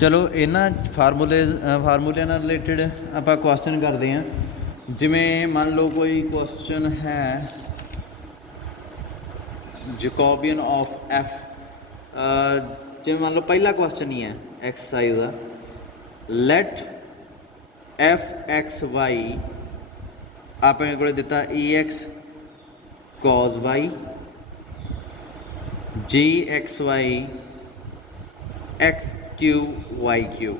चलो इन्हां फार्मूलिਆਂ ਨਾਲ ਰਿਲੇਟਡ ਆਪਾਂ ਕੁਐਸਚਨ ਕਰਦੇ ਹਾਂ। ਜਿਵੇਂ ਮੰਨ ਲਓ ਕੋਈ ਕੁਐਸਚਨ ਹੈ ਜੈਕੋਬੀਅਨ ਆਫ ਐਫ, ਜਿਵੇਂ ਮੰਨ ਲਓ ਪਹਿਲਾ ਕੁਐਸਚਨ ਹੀ ਹੈ ਐਕਸਰਸਾਈਜ਼ ਦਾ, ਲੈਟ ਐਫ ਐਕਸ ਵਾਈ ਆਪਣੇ ਕੋਲ ਦਿੱਤਾ E X cos Y G X Y X cube Y cube.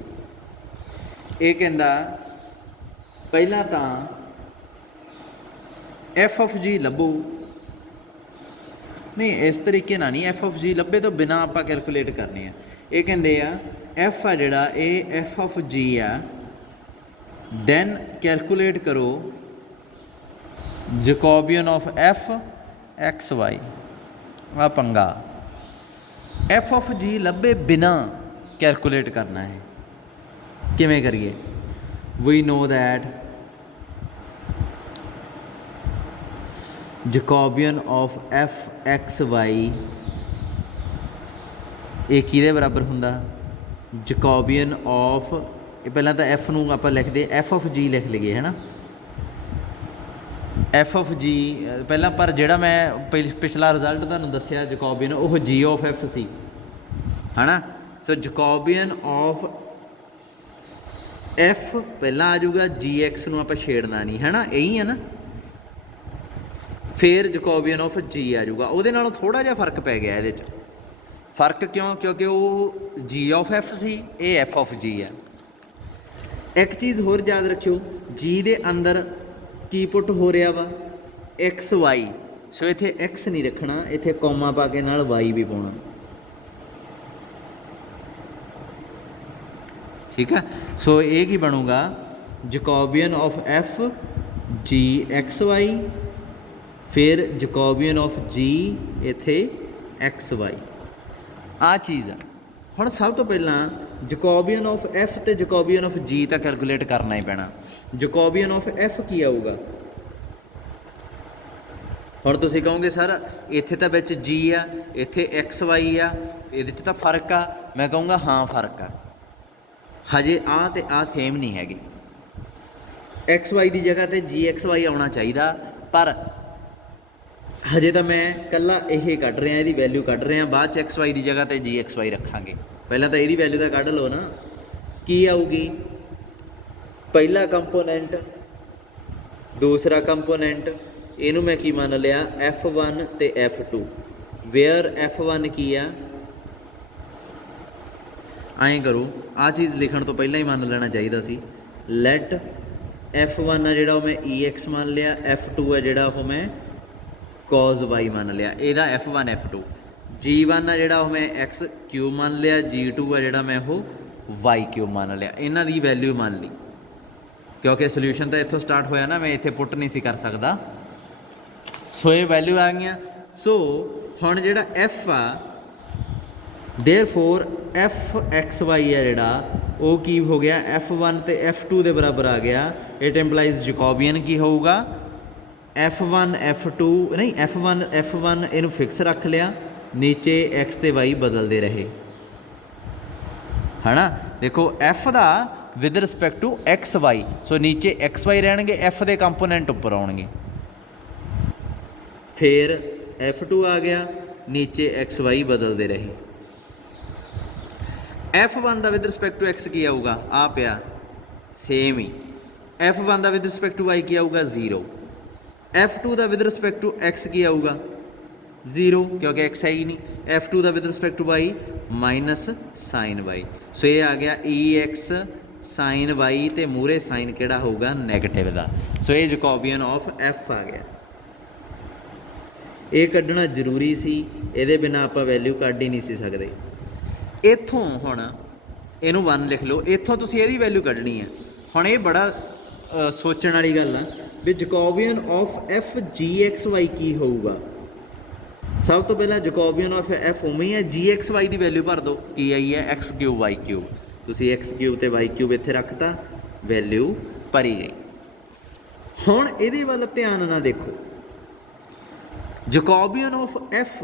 ये कहता पहला तो एफ ऑफ जी लभो, नहीं इस तरीके ना नहीं, एफ ऑफ जी लभे तो बिना आप कैलकुलेट करने हैं। ये कहते हैं एफ आ जोड़ा ये एफ ऑफ जी आ, दैन कैलकुलेट करो Jacobian of F X Y. आ पंगा एफ ऑफ जी लभे बिना कैलकुलेट करना है, किमें करिए? We know that Jacobian of F X Y ये किहदे बराबर हुंदा? जैकोबियन ऑफ, पहला तो एफ नूं आपां लिखदे एफ ऑफ जी लिख लईए है ना, एफ ऑफ जी पहला, पर जिहड़ा मैं पिछला रिजल्ट तुहानूं दस्सिया जैकोबियन वो जी ऑफ एफ सी है ना। सो जैकोबियन ऑफ एफ पहला आ जाऊगा, जी एक्स नूं आपां छेड़ना नहीं है ना, यही है ना। फिर जैकोबियन ऑफ जी आ जाऊगा, उहदे नालों थोड़ा जिहा फर्क पै गया इहदे च। फर्क क्यों? क्योंकि वो जी ऑफ एफ सी, ये एफ ऑफ जी है। एक चीज़ होर याद रखियो, जी दे अंदर की पुट हो रहा वा एक्स वाई, सो इत्थे एक्स नहीं रखना, इत्थे कौमा पा के नाल वाई भी पाउणा, ठीक है। सो ये की बनूगा Jacobian of F G X Y, फिर जैकोबियन ऑफ जी इत्थे एक्स वाई, आ चीज़ है। हुण सब तो पहला जैकोबियन ऑफ एफ तो जैकोबियन ऑफ जी तो कैलकुलेट करना ही पैना। जैकोबियन ऑफ एफ की आऊगा, हुण तुसीं कहोगे सर इत्थे तो विच जी आ, इत्थे एक्स वाई आ, इहदे च तां फर्क आ। मैं कहूँगा हाँ फर्क आ, हजे आ ते आ सेम नहीं हैगे। एक्स वाई की जगह ते जी एक्स वाई आना चाहिए, पर हजे तो मैं कला यही कढ़ रहा, यदी वैल्यू कढ़ रहा, बाद एक्स वाई की जगह तो जी एक्स वाई रखांगे। पहला तो यदी वैल्यू तो कढ़ लो ना, की आऊगी? पहला कंपोनेंट, दूसरा कंपोनेंट, इनू मैं की मान लिया F1 ते F2, वेयर F1 की आ, ऐं करो आ चीज़ लिखण तो पहला ही मान लेना चाहिए सी। लैट F1 आ जिहड़ा मैं ई एक्स मान लिया, F2 है जिहड़ा वो मैं कॉज वाई मान लिया, ਇਹਦਾ F1 F2। G1 आ जिहड़ा मैं एक्स क्यूब मान लिया, G2 आ जिहड़ा मैं वो वाई क्यूब मान लिया, इन्हां दी वैल्यू मान ली। क्योंकि सोल्यूशन तो इत्थों स्टार्ट होया ना, मैं इत्थे पुट नहीं सी कर सकदा। सो ये वैल्यू आ गई। सो हुण जिहड़ा F आ, देयरफॉर एफ एक्स वाई है जिहड़ा वो की हो गया F1 ते F2 के बराबर आ गया। इट इंप्लाइज जैकोबियन की होगा F1 F2, नहीं F1 इनू फिक्स रख लिया, नीचे एक्स ते वाई बदलते रहे है ना। देखो एफ का with respect to X Y, so नीचे एक्स वाई रहणगे, एफ के कंपोनेंट उपर आउणगे, फिर F2 आ गया, नीचे एक्स वाई बदलते रहे। F1 का विद रिस्पैक्ट टू एक्स की आऊगा, आ पिया सेम ही। F1 का विद रिस्पैक्ट टू वाई की आऊगा 0, F2 का विद रिस्पैक्ट टू एक्स की आऊगा 0, क्योंकि एक्स है ही नहीं। F2 का with respect to Y minus sine Y, so ये आ गया ई एक्स साइन वाई, तो मूहरे साइन किहड़ा होगा? नैगेटिव का। सो ये जैकोबियन ऑफ एफ आ गया। ये कढ़ना जरूरी सी, ये बिना आप वैल्यू कढ़ ही नहीं सी सकते। इत्थों हुण इनू 1 लिख लो, इत्थों तुसीं इहदी वैल्यू कढ़नी है। हुण ये बड़ा सोचण वाली गल आ भी Jacobian of F G X Y की होऊगा। सब तो पहला जैकोबियन ऑफ एफ उवें ही है, जी एक्स वाई की वैल्यू भर दो, की आई है एक्स क्यूब वाई क्यूब, तुसीं एक्स क्यूब ते वाई क्यूब इत्थे रखता, वैल्यू भरी गई। हुण इहदे वल ध्यान ना देखो, Jacobian of F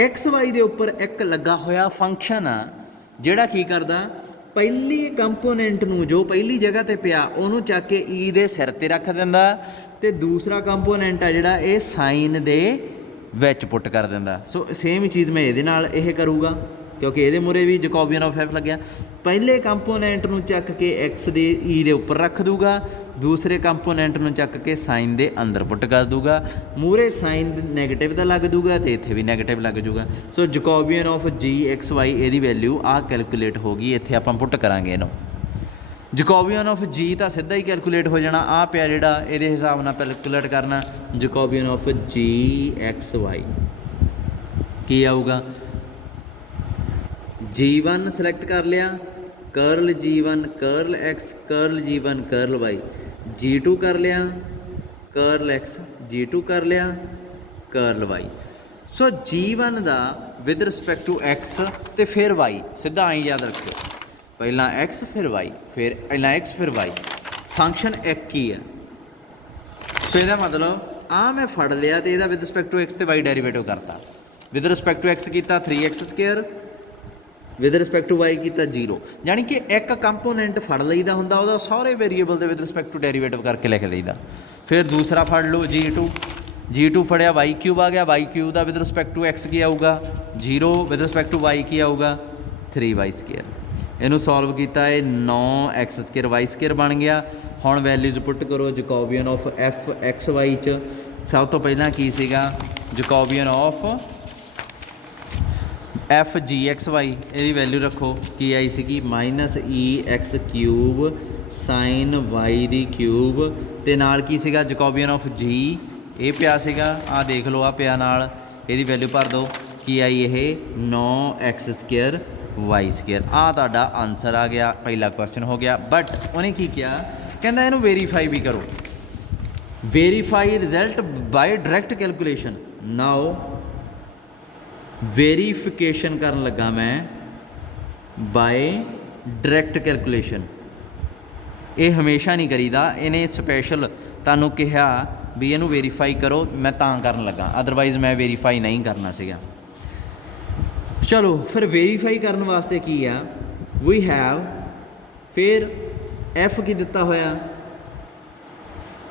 X Y के उपर एक लगा होया फंक्शन आ ਜਿਹੜਾ ਕੀ ਕਰਦਾ ਪਹਿਲੀ ਕੰਪੋਨੈਂਟ ਨੂੰ ਜੋ ਪਹਿਲੀ ਜਗ੍ਹਾ ਤੇ ਪਿਆ ਉਹਨੂੰ ਚੱਕ ਕੇ ਈ ਦੇ ਸਿਰ ਤੇ ਰੱਖ ਦਿੰਦਾ ਤੇ ਦੂਸਰਾ ਕੰਪੋਨੈਂਟ ਆ ਜਿਹੜਾ ਇਹ ਸਾਈਨ ਦੇ ਵਿੱਚ ਪੁੱਟ ਕਰ ਦਿੰਦਾ। ਸੋ ਸੇਮ ਚੀਜ਼ ਮੈਂ ਇਹਦੇ ਨਾਲ ਇਹ ਕਰੂਗਾ ਕਿਉਂਕਿ ਇਹਦੇ ਮੂਹਰੇ ਵੀ ਜਕੋਬੀਅਨ ਆਫ ਐਫ ਲੱਗਿਆ। ਪਹਿਲੇ ਕੰਪੋਨੈਂਟ ਨੂੰ ਚੱਕ ਕੇ ਐਕਸ ਦੇ ਈ ਦੇ ਉੱਪਰ ਰੱਖ ਦੂਗਾ, ਦੂਸਰੇ ਕੰਪੋਨੈਂਟ ਨੂੰ ਚੱਕ ਕੇ ਸਾਈਨ ਦੇ ਅੰਦਰ ਪੁੱਟ ਕਰ ਦੂਗਾ। ਮੂਹਰੇ ਸਾਈਨ ਨੈਗੇਟਿਵ ਦਾ ਲੱਗ ਦੂਗਾ ਤੇ ਇੱਥੇ ਵੀ ਨੈਗੇਟਿਵ ਲੱਗ ਜੂਗਾ। ਸੋ ਜਕੋਬੀਅਨ ਆਫ ਜੀ ਐਕਸ ਵਾਈ ਇਹਦੀ ਵੈਲਿਊ ਆਹ ਕੈਲਕੂਲੇਟ ਹੋ ਗਈ। ਇੱਥੇ ਆਪਾਂ ਪੁੱਟ ਕਰਾਂਗੇ ਇਹਨੂੰ। ਜਕੋਬੀਅਨ ਆਫ ਜੀ ਤਾਂ ਸਿੱਧਾ ਹੀ ਕੈਲਕੂਲੇਟ ਹੋ ਜਾਣਾ। ਆਹ ਪਿਆ ਜਿਹੜਾ ਇਹਦੇ ਹਿਸਾਬ ਨਾਲ ਕੈਲਕੂਲੇਟ ਕਰਨਾ ਜਕੋਬੀਅਨ ਆਫ ਜੀ ਐਕਸ ਵਾਈ ਕੀ ਆਊਗਾ। G1 ਸਿਲੈਕਟ ਕਰ ਲਿਆ, ਕਰਲ G1 ਕਰਲ X ਕਰਲ G1 ਕਰਲ Y, G2 ਕਰ ਲਿਆ ਕਰਲ X G2 ਕਰ ਲਿਆ ਕਰਲ Y। ਸੋ G1 ਦਾ ਵਿਦ ਰਿਸਪੈਕਟ ਟੂ X ਤੇ ਫਿਰ Y ਸਿੱਧਾ ਆਈ ਯਾਦ ਰੱਖਿਓ, ਪਹਿਲਾਂ X ਫਿਰ Y, ਫਿਰ ਪਹਿਲਾਂ X ਫਿਰ Y, ਫੰਕਸ਼ਨ ਇੱਕ ਹੀ ਹੈ। ਸੋ ਇਹਦਾ ਮਤਲਬ ਆ ਮੈਂ ਫੜ ਲਿਆ ਤੇ ਇਹਦਾ ਵਿਦ ਰਿਸਪੈਕਟ ਟੂ X ਤੇ Y ਡੈਰੀਵੇਟਿਵ ਕਰਤਾ। ਵਿਦ ਰਿਸਪੈਕਟ ਟੂ X ਕੀਤਾ 3x square, with respect to Y ਕੀਤਾ 0। ਯਾਨੀ ਕਿ ਇੱਕ ਕੰਪੋਨੈਂਟ ਫੜ ਲਈਦਾ ਹੁੰਦਾ, ਉਹਦਾ ਸਾਰੇ ਵੇਰੀਏਬਲ ਦੇ ਵਿਦ ਰਿਸਪੈਕਟ ਟੂ ਡੈਰੀਵੇਟਿਵ ਕਰਕੇ ਲਿਖ ਲਈਦਾ। ਫਿਰ ਦੂਸਰਾ ਫੜ ਲਓ G2 ਫੜਿਆ ਵਾਈ ਕਿਊਬ ਆ ਗਿਆ, ਵਾਈ ਕਿਊਬ ਦਾ ਵਿਦ ਰਿਸਪੈਕਟ ਟੂ ਐਕਸ ਕੀ ਆਊਗਾ 0, ਵਿਦ ਰਿਸਪੈਕਟ ਟੂ ਵਾਈ ਕੀ ਆਊਗਾ 3y ਸਕੁਅਰ। ਇਹਨੂੰ ਸੋਲਵ ਕੀਤਾ ਇਹ 9x ਸਕੁਅਰ y ਸਕੁਅਰ ਬਣ ਗਿਆ। ਹੁਣ ਵੈਲਿਊਜ਼ ਪੁੱਟ ਕਰੋ Jacobian of F X Y 'ਚ। ਸਭ ਤੋਂ ਪਹਿਲਾਂ ਕੀ ਸੀਗਾ Jacobian of F G X Y, ਇਹਦੀ ਵੈਲਿਊ ਰੱਖੋ ਕੀ ਆਈ ਸੀਗੀ -e(x) ਕਿਊਬ ਸਾਈਨ y ਦੀ ਕਿਊਬ ਤੇ ਨਾਲ ਕੀ ਸੀਗਾ ਜਕੋਬੀਅਨ ਆਫ ਜੀ ਇਹ ਪਿਆ ਸੀਗਾ। ਆਹ ਦੇਖ ਲਓ, ਆ ਪਿਆ ਨਾਲ, ਇਹਦੀ ਵੈਲਿਊ ਭਰ ਦਿਓ ਕੀ ਆਈ ਇਹ 9x ਸਕੁਅਰ y ਸਕੁਅਰ। ਆਹ ਤੁਹਾਡਾ ਆਨਸਰ ਆ ਗਿਆ, ਪਹਿਲਾ ਕੁਐਸਚਨ ਹੋ ਗਿਆ। ਬਟ ਉਹਨੇ ਕੀ ਕਿਹਾ, ਕਹਿੰਦਾ ਇਹਨੂੰ ਵੈਰੀਫਾਈ ਵੀ ਕਰੋ, ਵੈਰੀਫਾਈ ਰਿਜ਼ਲਟ ਬਾਈ ਡਾਇਰੈਕਟ ਕੈਲਕੂਲੇਸ਼ਨ। ਨਾਓ वेरीफिकेशन करन लगा मैं बाय डायरैक्ट कैलकुलेशन। ये हमेशा नहीं करीदा, इन्हें स्पैशल तुहानूं कहा भी इनू वेरीफाई करो, मैं तां करन लगा, अदरवाइज मैं वेरीफाई नहीं करना सीगा। चलो फिर वेरीफाई करने वास्ते की आ, वी हैव फिर एफ की दिता होया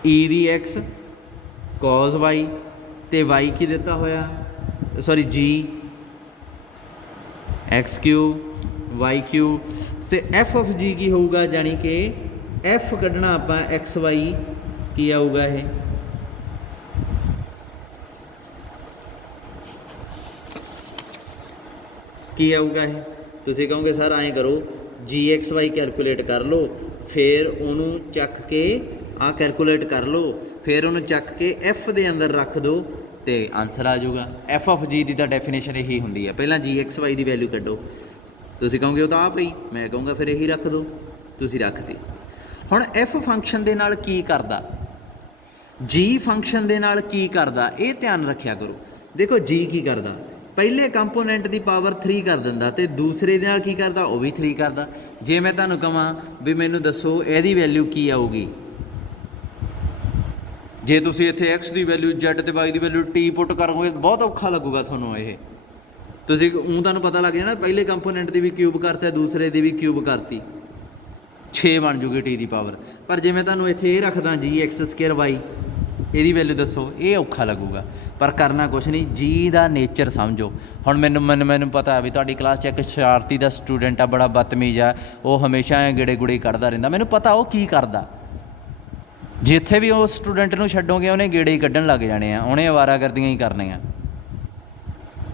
ई दी एक्स कॉज वाई ते वाई की दिता होया सॉरी जी एक्स क्यू वाई क्यू से एफ ऑफ जी की होगा, जानी कि एफ कढ़ना आप एक्स वाई की आऊगा ये की आऊगा ये। तुसीं कहोगे सर आए करो जी एक्स वाई कैलकुलेट कर लो, फिर उन्होंने चक के आ कैलकुलेट कर लो, फिर उन्होंने चक के एफ दे अंदर रख दो तो आंसर आ जाऊगा। एफ ऑफ जी की तो डेफिनेशन यही होंगी है, पहला जी एक्स वाई की वैल्यू कड्डो। तुसीं कहोगे तो आ पई, मैं कहूँगा फिर यही रख दो, तुसीं रखती। हुण एफ फंक्शन दे नाल की करदा, जी फंक्शन दे नाल की करदा, ये ध्यान रखिया करो। देखो जी की करदा, पहले कंपोनेंट की पावर 3 कर दिंदा ते दूसरे दे नाल की करदा, वो भी 3 करदा। जे मैं तुहानूं कहां भी मैनूं दसो इहदी वैल्यू की आऊगी, जे तुसीं इत्थे एक्स की वैल्यू जैड ते वाई की वैल्यू टी पुट करोगे बहुत औखा लगूगा थोनों। ये तुसीं तुहानूं पता लग जाना पहले कंपोनेंट की भी क्यूब करता, दूसरे की भी क्यूब करती, 6 बन जूगी टी की पावर। पर जे मैं तुहानूं इत्थे ये रखदा जी एक्स स्क्वेयर वाई, ਇਹਦੀ वैल्यू दसो, ये औखा लगूगा। पर करना कुछ नहीं, जी का नेचर समझो। हुण मैनूं पता है भी तुहाडी क्लास च एक शरारती दा स्टूडेंट आ, बड़ा बदतमीज़ आ, वो हमेशा गेड़े गुड़े कढ़दा रहिंदा। मैनूं पता वो की करदा, जिथे भी उस स्टूडेंट नूं छड्डोगे उन्हें गेड़े ही कढ़न लग जाने, उन्हें अवारागर्दियां ही करनियां।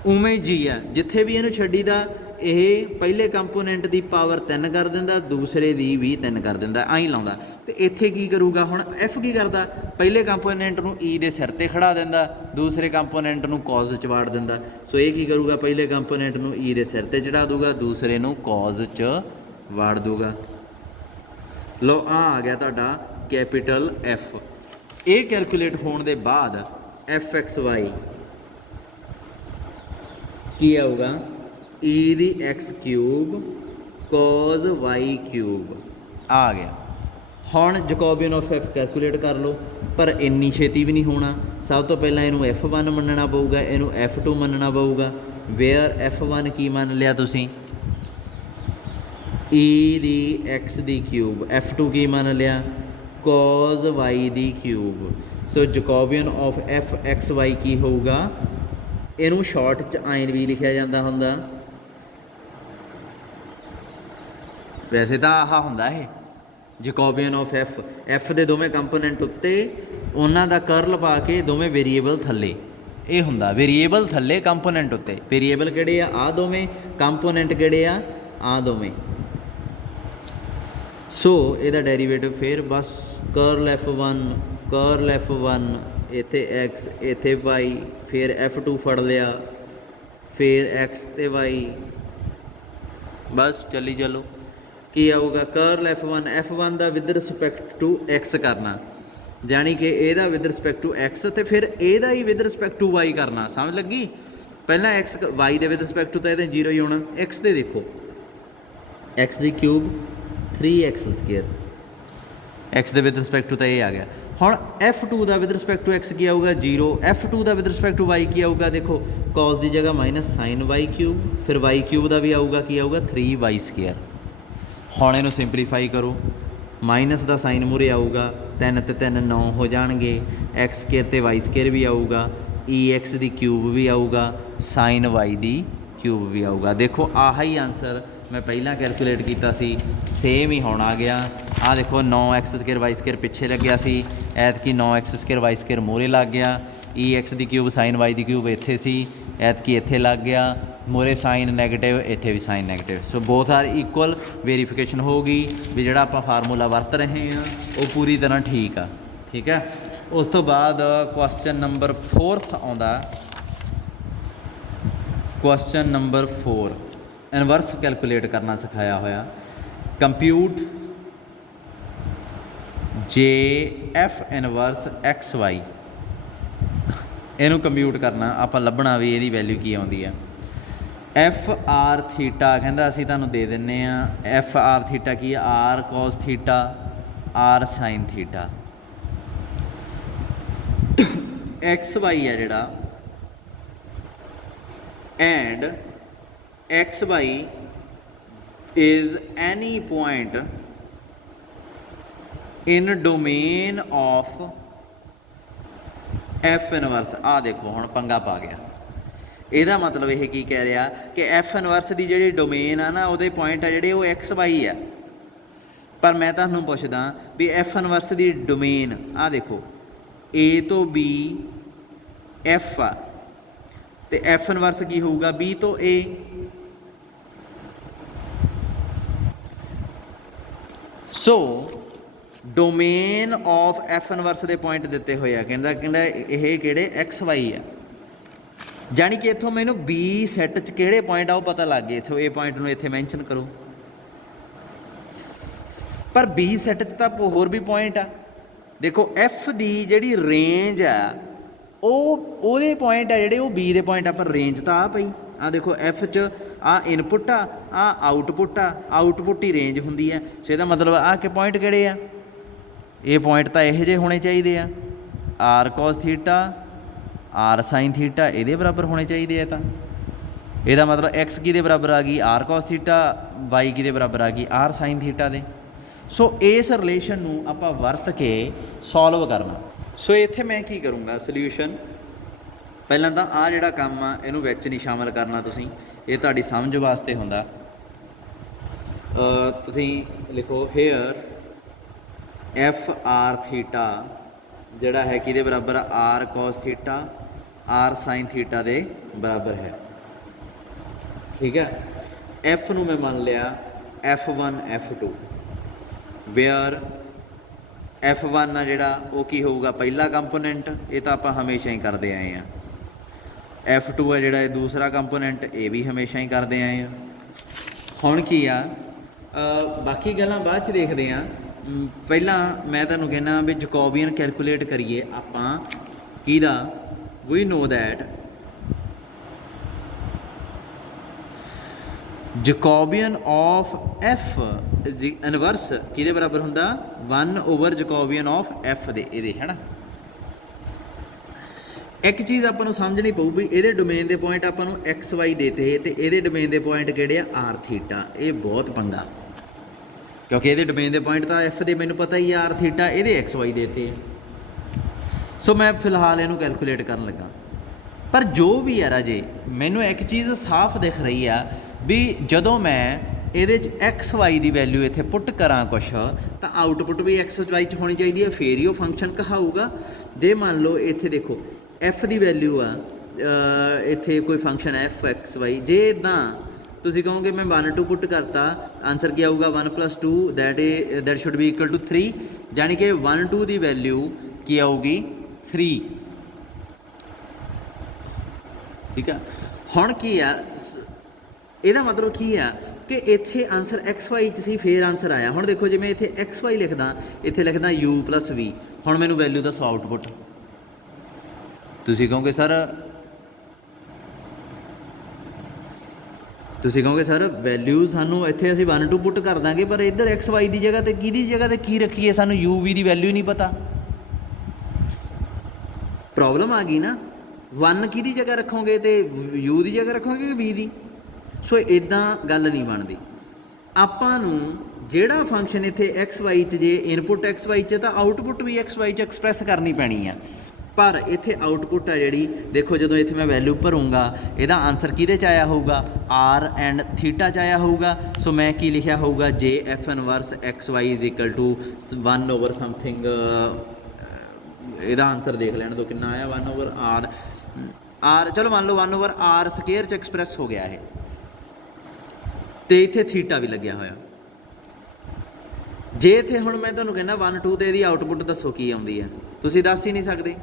उवें जी आ, जिथे भी इहनूं छड्डीदा ये पहले कंपोनेंट की पावर 3 कर दिंदा, दूसरे की भी 3 कर दिंदा, आई लाउंदा। तो इत्थे की करूगा हुण एफ की करदा, पहले कंपोनेंट नूं ई दे सिर ते खड़ा दिंदा, दूसरे कंपोनेंट नूं कॉज च वाड़ दिंदा। सो ये की करूगा, पहले कंपोनेंट नूं ई दे सिर ते चढ़ा दूगा, दूसरे नूं कॉज च वाड़ दूगा। लो आ गया तुहाडा कैपिटल एफ। ये कैलकुलेट होने के बाद एफ एक्स वाई की आऊगा ई दी X cube cos Y cube आ गया। हुण जकॉबियन ऑफ एफ कैलकुलेट कर लो, पर इन्नी छेती भी नहीं होना। सब तो पहला इनू F1 मनना पऊगा, इनू F2 मनना पऊगा। वेयर F1 की मान लिया तुसीं, e ਦੀ x ਦੀ ਕਿਊਬ, f2 ਕੀ ਮੰਨ ਲਿਆ cos y ਦੀ cube. So Jacobian of F X Y ਕੀ ਹੋਊਗਾ, ਇਹਨੂੰ ਸ਼ਾਰਟ 'ਚ ਆਇਨ ਵੀ ਲਿਖਿਆ ਜਾਂਦਾ ਹੁੰਦਾ, ਵੈਸੇ ਤਾਂ ਆਹ ਹੁੰਦਾ ਇਹ ਜਕੋਬੀਅਨ ਆਫ ਐਫ ਦੇ ਦੋਵੇਂ ਕੰਪੋਨੈਂਟ ਉੱਤੇ ਉਹਨਾਂ ਦਾ ਕਰਲ ਪਾ ਕੇ ਦੋਵੇਂ ਵੇਰੀਏਬਲ ਥੱਲੇ, ਇਹ ਹੁੰਦਾ ਵੇਰੀਏਬਲ ਥੱਲੇ ਕੰਪੋਨੈਂਟ ਉੱਤੇ। ਵੇਰੀਏਬਲ ਕਿਹੜੇ ਆ, ਆਹ ਦੋਵੇਂ, ਕੰਪੋਨੈਂਟ ਕਿਹੜੇ ਆ, ਆਹ ਦੋਵੇਂ। ਸੋ ਇਹਦਾ ਡੈਰੀਵੇਟਿਵ ਫਿਰ ਬਸ ਕਰਲ F1 ਕਰਲ F1 ਇੱਥੇ x ਇੱਥੇ y, ਫਿਰ F2 ਫੜ ਲਿਆ, ਫਿਰ x ਅਤੇ y, ਬਸ ਚੱਲੀ ਚੱਲੋ। ਕੀ ਆਊਗਾ ਕਰਲ F1 ਦਾ ਵਿਦ ਰਿਸਪੈਕਟ ਟੂ x ਕਰਨਾ, ਜਾਣੀ ਕਿ ਇਹਦਾ ਵਿਦ ਰਿਸਪੈਕਟ ਟੂ x ਅਤੇ ਫਿਰ ਇਹਦਾ ਹੀ ਵਿਦ ਰਿਸਪੈਕਟ ਟੂ y ਕਰਨਾ। ਸਮਝ ਲੱਗੀ? ਪਹਿਲਾਂ x y ਦੇ ਵਿਦ ਰਿਸਪੈਕਟ ਟੂ ਤਾਂ ਇਹਦੇ 0 ਹੀ ਹੋਣਾ, x ਦੇ ਦੇਖੋ x ਦੀ ਕਿਊਬ 3x², x ਦੇ ਵਿਦ ਰਿਸਪੈਕਟ ਟੂ ਤਾਂ ਇਹ ਆ ਗਿਆ। ਹੁਣ F2 ਦਾ ਵਿਦ ਰਿਸਪੈਕਟ ਟੂ x ਕੀ ਆਊਗਾ 0, F2 ਦਾ ਵਿਦ ਰਿਸਪੈਕਟ ਟੂ y ਕੀ ਆਊਗਾ, ਦੇਖੋ cos ਦੀ ਜਗ੍ਹਾ -sin y³, ਫਿਰ y³ ਦਾ ਵੀ ਆਊਗਾ ਕੀ ਆਊਗਾ 3y²। ਹੁਣ ਇਹਨੂੰ ਸਿੰਪਲੀਫਾਈ ਕਰੋ, ਮਾਈਨਸ ਦਾ ਸਾਈਨ ਮੂਹਰੇ ਆਊਗਾ, 3 ਅਤੇ 3 9 ਹੋ ਜਾਣਗੇ, x² ਅਤੇ y² ਵੀ ਆਊਗਾ, ex ਦੀ ਕਿਊਬ ਵੀ ਆਊਗਾ, sin y ਦੀ ਕਿਊਬ ਵੀ ਆਊਗਾ। ਦੇਖੋ ਆਹ ਹੀ ਆਨਸਰ ਮੈਂ ਪਹਿਲਾਂ ਕੈਲਕੂਲੇਟ ਕੀਤਾ ਸੀ, ਸੇਮ ਹੀ ਹੁਣ ਆ ਗਿਆ। ਆਹ ਦੇਖੋ 9x² y² ਪਿੱਛੇ ਲੱਗਿਆ ਸੀ, ਐਤਕੀ 9x² y² ਮੂਹਰੇ ਲੱਗ ਗਿਆ, ex ਦੀ ਕਿਊਬ sin y ਦੀ ਕਿਊਬ ਇੱਥੇ ਸੀ, ਐਤਕੀ ਇੱਥੇ ਲੱਗ ਗਿਆ, ਮੂਹਰੇ ਸਾਈਨ ਨੈਗੇਟਿਵ, ਇੱਥੇ ਵੀ sign negative. So both are equal, verification ਹੋ ਗਈ ਵੀ ਜਿਹੜਾ ਆਪਾਂ ਫਾਰਮੂਲਾ ਵਰਤ ਰਹੇ ਹਾਂ ਉਹ ਪੂਰੀ ਤਰ੍ਹਾਂ ਠੀਕ ਆ। ਠੀਕ ਹੈ, ਉਸ ਤੋਂ ਬਾਅਦ ਕੁਐਸਚਨ ਨੰਬਰ 4 ਆਉਂਦਾ, ਕੁਐਸਚਨ ਨੰਬਰ 4 ਇਨਵਰਸ ਕੈਲਕੂਲੇਟ ਕਰਨਾ ਸਿਖਾਇਆ ਹੋਇਆ। ਕੰਪਿਊਟ JF ਇਨਵਰਸ XY, ਇਹਨੂੰ ਕੰਪਿਊਟ ਕਰਨਾ, ਆਪਾਂ ਲੱਭਣਾ ਵੀ ਇਹਦੀ ਵੈਲਿਊ ਕੀ ਆਉਂਦੀ ਆ। FR ਥੀਟਾ ਕਹਿੰਦਾ ਅਸੀਂ ਤੁਹਾਨੂੰ ਦੇ ਦਿੰਦੇ ਹਾਂ, FR ਥੀਟਾ ਕੀ ਆ, R cos theta, R sin theta. XY ਹੈ ਜਿਹੜਾ, and XY is any point in domain of F inverse. ਆਹ ਦੇਖੋ ਹੁਣ ਪੰਗਾ ਪਾ ਗਿਆ, ਇਹਦਾ ਮਤਲਬ ਇਹ ਕੀ ਕਹਿ ਰਿਹਾ ਕਿ F ਇਨਵਰਸ ਦੀ ਜਿਹੜੀ ਡੋਮੇਨ ਆ ਨਾ, ਉਹਦੇ ਪੁਆਇੰਟ ਆ ਜਿਹੜੇ ਉਹ XY ਆ। ਪਰ ਮੈਂ ਤੁਹਾਨੂੰ ਪੁੱਛਦਾ ਵੀ F ਇਨਵਰਸ ਦੀ ਡੋਮੇਨ, ਆਹ ਦੇਖੋ A ਤੋਂ B F ਆ, ਅਤੇ F ਇਨਵਰਸ ਕੀ ਹੋਊਗਾ B ਤੋਂ A। So domain of F inverse ਦੇ ਪੁਆਇੰਟ ਦਿੱਤੇ ਹੋਏ ਆ, ਕਹਿੰਦਾ ਇਹ ਕਿਹੜੇ XY ਆ, ਜਾਣੀ ਕਿ ਇੱਥੋਂ ਮੈਨੂੰ B ਸੈੱਟ 'ਚ ਕਿਹੜੇ ਪੁਆਇੰਟ ਆ ਉਹ ਪਤਾ ਲੱਗ ਗਏ। ਇੱਥੋਂ ਇਹ ਪੁਆਇੰਟ ਨੂੰ ਇੱਥੇ ਮੈਂਸ਼ਨ ਕਰੋ, ਪਰ B ਸੈੱਟ 'ਚ ਤਾਂ ਹੋਰ ਵੀ ਪੁਆਇੰਟ ਆ। ਦੇਖੋ F ਦੀ ਜਿਹੜੀ ਰੇਂਜ ਆ ਉਹਦੇ ਪੁਆਇੰਟ ਆ ਜਿਹੜੇ ਉਹ B ਦੇ ਪੁਆਇੰਟ ਆ, ਪਰ ਰੇਂਜ ਤਾਂ ਆ ਪਈ। ਆਹ ਦੇਖੋ F 'ਚ ਆਹ ਇਨਪੁੱਟ ਆ, ਆਹ ਆਊਟਪੁੱਟ ਆ, ਆਊਟਪੁੱਟ ਹੀ ਰੇਂਜ ਹੁੰਦੀ ਹੈ। ਸੋ ਇਹਦਾ ਮਤਲਬ ਆਹ ਕਿ ਪੁਆਇੰਟ ਕਿਹੜੇ ਆ, ਇਹ ਪੁਆਇੰਟ ਤਾਂ ਇਹੋ ਜਿਹੇ ਹੋਣੇ ਚਾਹੀਦੇ ਆ, R cos theta, R sin theta ਇਹਦੇ ਬਰਾਬਰ ਹੋਣੇ ਚਾਹੀਦੇ ਆ। ਤਾਂ ਇਹਦਾ ਮਤਲਬ x ਕਿਹਦੇ ਬਰਾਬਰ ਆ ਗਈ, R cos ਥੀਟਾ, y ਕਿਹਦੇ ਬਰਾਬਰ ਆ ਗਈ, R sin ਥੀਟਾ ਦੇ। ਸੋ ਇਸ ਰਿਲੇਸ਼ਨ ਨੂੰ ਆਪਾਂ ਵਰਤ ਕੇ ਸੋਲਵ ਕਰਨਾ। ਸੋ ਇੱਥੇ ਮੈਂ ਕੀ ਕਰੂੰਗਾ, ਸੋਲਿਊਸ਼ਨ ਪਹਿਲਾਂ ਤਾਂ ਆਹ ਜਿਹੜਾ ਕੰਮ ਆ ਇਹਨੂੰ ਵਿੱਚ ਨਹੀਂ ਸ਼ਾਮਿਲ ਕਰਨਾ ਤੁਸੀਂ, ਇਹ ਤੁਹਾਡੀ ਸਮਝ ਵਾਸਤੇ ਹੁੰਦਾ। ਤੁਸੀਂ ਲਿਖੋ ਹੇਅਰ FR ਥੀਟਾ ਜਿਹੜਾ ਹੈ ਕਿਹਦੇ ਬਰਾਬਰ ਆ, R cos theta, R sin theta ਦੇ ਬਰਾਬਰ ਹੈ। ਠੀਕ ਹੈ, F ਨੂੰ ਮੈਂ ਮੰਨ ਲਿਆ F1 F2, ਵੇਅਰ F1 ਆ ਜਿਹੜਾ ਉਹ ਕੀ ਹੋਊਗਾ ਪਹਿਲਾ ਕੰਪੋਨੈਂਟ, ਇਹ ਤਾਂ ਆਪਾਂ ਹਮੇਸ਼ਾ ਹੀ ਕਰਦੇ ਆਏ ਹਾਂ। F2 ਹੈ ਜਿਹੜਾ ਇਹ ਦੂਸਰਾ ਕੰਪੋਨੈਂਟ, ਇਹ ਵੀ ਹਮੇਸ਼ਾ ਹੀ ਕਰਦੇ ਆਏ ਹਾਂ। ਹੁਣ ਕੀ ਆ, ਬਾਕੀ ਗੱਲਾਂ ਬਾਅਦ 'ਚ ਦੇਖਦੇ ਹਾਂ। ਪਹਿਲਾਂ ਮੈਂ ਤੁਹਾਨੂੰ ਕਹਿੰਦਾ ਵੀ ਜਕੋਬੀਅਨ ਕੈਲਕੂਲੇਟ ਕਰੀਏ ਆਪਾਂ ਕਿਹਦਾ, we know that Jacobian of F inverse ਕਿਹਦੇ ਬਰਾਬਰ ਹੁੰਦਾ, 1/, ਜਕੋਬੀਅਨ ਆਫ F ਦੇ, ਇਹਦੇ ਹੈ ਨਾ। ਇੱਕ ਚੀਜ਼ ਆਪਾਂ ਨੂੰ ਸਮਝਣੀ ਪਊ ਵੀ ਇਹਦੇ ਡੋਮੇਨ ਦੇ ਪੁਆਇੰਟ ਆਪਾਂ ਨੂੰ XY ਦੇਤੇ ਅਤੇ ਇਹਦੇ ਡੋਮੇਨ ਦੇ ਪੁਆਇੰਟ ਕਿਹੜੇ ਆ, R ਥੀਟਾ। ਇਹ ਬਹੁਤ ਪੰਗਾ, क्योंकि ये डोमेन के पॉइंट तो एफ के मैंने पता ही आर थीटा ये एक्स वाई देते हैं। सो मैं फिलहाल इनू कैलकुलेट कर लगा। पर जो भी है राजे मैनू एक चीज़ साफ दिख रही है भी जदों मैं ये एक्स वाई की वैल्यू इत्थे पुट करा कुछ तो आउटपुट भी एक्स वाई च होनी चाहिए है, फिर ही वो फंक्शन कहाऊगा। जे मान लो इत्थे देखो एफ की वैल्यू आ इत्थे कोई फंक्शन है एफ एक्स वाई, जे इदां तुसीं कहोगे मैं 1 2 पुट करता आंसर क्या आऊगा 1 + 2 that should be equal to 3, यानी कि 1 2 की वैल्यू की आऊगी 3। ठीक है, हुण की आ इहदा मतलब की है कि इत्थे आंसर एक्स वाई च सी फिर आंसर आया। हुण देखो जे मैं इत्थे एक्स वाई लिखदा इत्थे लिखदा u + v, हुण मैनू वैल्यू दसो आउटपुट। तुसीं कहोगे सर वैल्यू सानू इत्थे असीं 1 2 पुट कर दांगे पर इधर एक्स वाई की जगह ते किहदी जगह ते की रखीए, सानू u v की वैल्यू नहीं पता। प्रॉब्लम आ गई ना, 1 किहदी जगह रखोगे तो u की जगह रखोगे कि v की। सो इदां गल नहीं बनती। आपां नूं जिहड़ा फंक्शन इत्थे एक्स वाई च जे इनपुट एक्स वाई च तो आउटपुट भी एक्स वाई च एक्सप्रैस करनी पैनी है। पर इत्थे आउटपुट है जिहड़ी देखो जदों इत्थे मैं वैल्यू भरूँगा इहदा आंसर किहदे च आया होऊगा आर एंड थीटा च आया होऊगा। सो मैं की लिखिया होऊगा जे F inverse X Y is equal to 1/समथिंग इहदा आंसर देख लैण दो कितना आया 1/r चलो मान लो 1/r स्केयर च एक्सप्रैस हो गया है तो इत्थे थीटा भी लग्या होया। जे इत्थे हुण मैं तुहानूं कहना 1 2 तो इहदी आउटपुट दसो की आउंदी है, तुसीं दस ही नहीं सकदे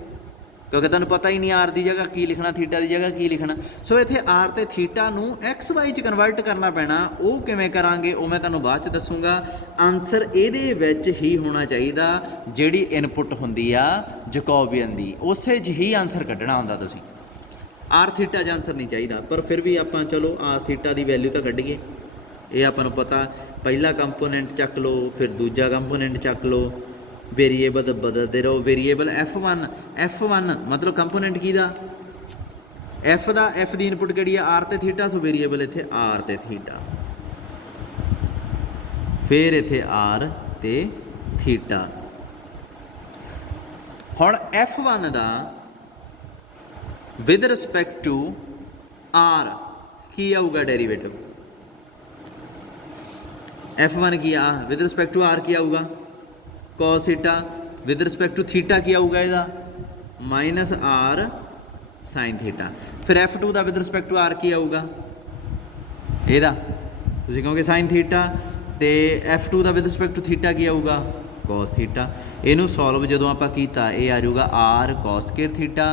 क्योंकि तुहानूं पता ही नहीं आर की जगह की लिखना थीटा की जगह की लिखना। सो इत्थे आर ते थीटा नूं एक्स वाई च कन्वर्ट करना पैना, वो किवें करांगे वो मैं तुहानूं बाद च दसूँगा। आंसर इहदे विच ही होना चाहिदा जिहड़ी इनपुट हुंदी आ जैकोबियन दी, उसे च ही आंसर कड्ढना हुंदा। तुसीं आर थीटा च आंसर नहीं चाहिदा, पर फिर भी आपां चलो आर थीटा की वैल्यू तो कड्ढीए। ये आपां नूं पता पहला कंपोनेंट चक लो फिर दूजा कंपोनेंट चक लो, वेरीएबल बदलते रहो। वेरीएबल F1 मतलब कंपोनेंट किहदा एफ का, एफ की इनपुट किहड़ी है आर ते थीटा। सो वेरीएबल इत्थे आर ते थीटा, फिर इत्थे आर ते थीटा। हुण F1 का विद रिस्पैक्ट टू आर की आऊगा डेरीवेटिव, F1 की आ विद रिस्पैक्ट टू आर की आऊगा cos theta, with respect to theta की आऊगा ਇਹਦਾ -r sin थीटा। फिर F2 ਦਾ विद रिस्पैक्ट टू आर की आऊगा ਇਹਦਾ ਤੁਸੀਂ ਕਹੋਗੇ sin थीटा ਤੇ F2 ਦਾ विद रिस्पैक्ट टू थीटा की आऊगा cos थीटा। ਇਹਨੂੰ ਸੋਲਵ ਜਦੋਂ ਆਪਾਂ ਕੀਤਾ ਇਹ ਆ ਜਾਊਗਾ r cos square theta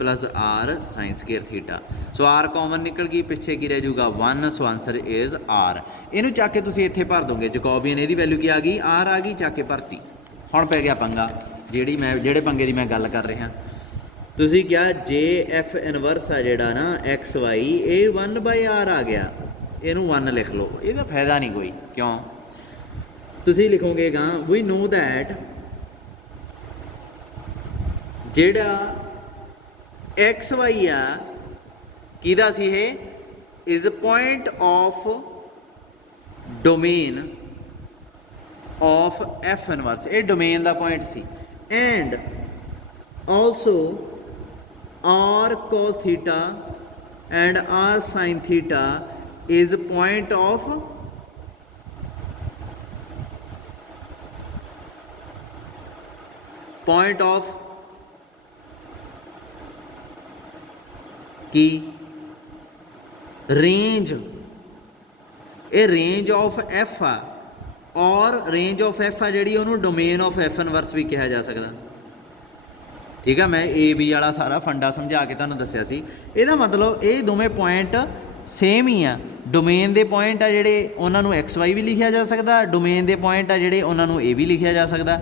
plus r sin square theta. So R common निकल गई, पिछे की रह जाऊगा 1। So answer is R. इनू चक के तुसीं इत्थे भर दोगे जैकोबियन इहदी वैल्यू की आ गई आर आ गई, चक के भरती। हुण पै गया पंगा जिहड़े पंगे की मैं गल कर रहा। तुसीं क्या जे एफ इनवर्स आ जिहड़ा ना एक्स वाई ये 1/r आ गया, इनू 1 लिख लो, ਇਹਦਾ फायदा नहीं कोई। क्यों तुसीं लिखोगे गा वी नो दैट जिहड़ा एक्स वाई आ किहदा सी ਇਹ is point of domain of F inverse, ये डोमेन का पॉइंट सी। And also R cos theta and R sin theta is point of की रेंज, ये रेंज ऑफ एफ आ और रेंज ऑफ एफ आ जी उन्होंने डोमेन ऑफ एफ इनवर्स भी कहा जा सकता। ठीक है, मैं ए बी वाला सारा फंडा समझा के तुहानूं दस्सिया सी। ਇਹਦਾ मतलब ये दोवें पॉइंट सेम ही आ। डोमेन के पॉइंट आ जिहड़े उन्हां नूं एक्स वाई भी लिखिया जा सकता, डोमेन के पॉइंट आ जिहड़े उन्हां नूं ए भी लिखिया जा सकता।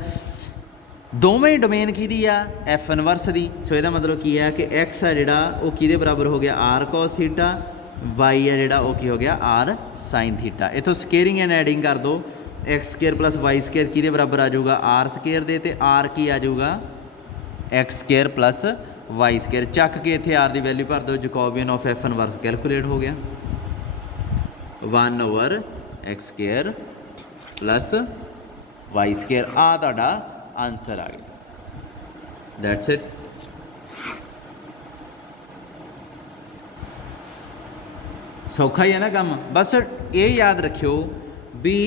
दोवें डोमेन किहदी आ एफ इनवर्स दी। सो ਇਹਦਾ मतलब की है कि एक्स आ जिहड़ा वो किहदे बराबर हो गया आर cos थीटा, वाई आ जिहड़ा वो की हो गया आर sin थीटा। इत्थों स्केयरिंग एंड एडिंग कर दो, X square plus Y square किहदे बराबर आ जाऊगा आर स्केयर दे, ते आर की आ जाऊगा X square plus Y square. चक के इत्थे आर की वैल्यू भर दो, Jacobian of F inverse calculate हो गया 1/x square plus Y square. आ तुहाडा आंसर आ गया। That's it. सौखा ही है ना काम। बस ये याद रखियो भी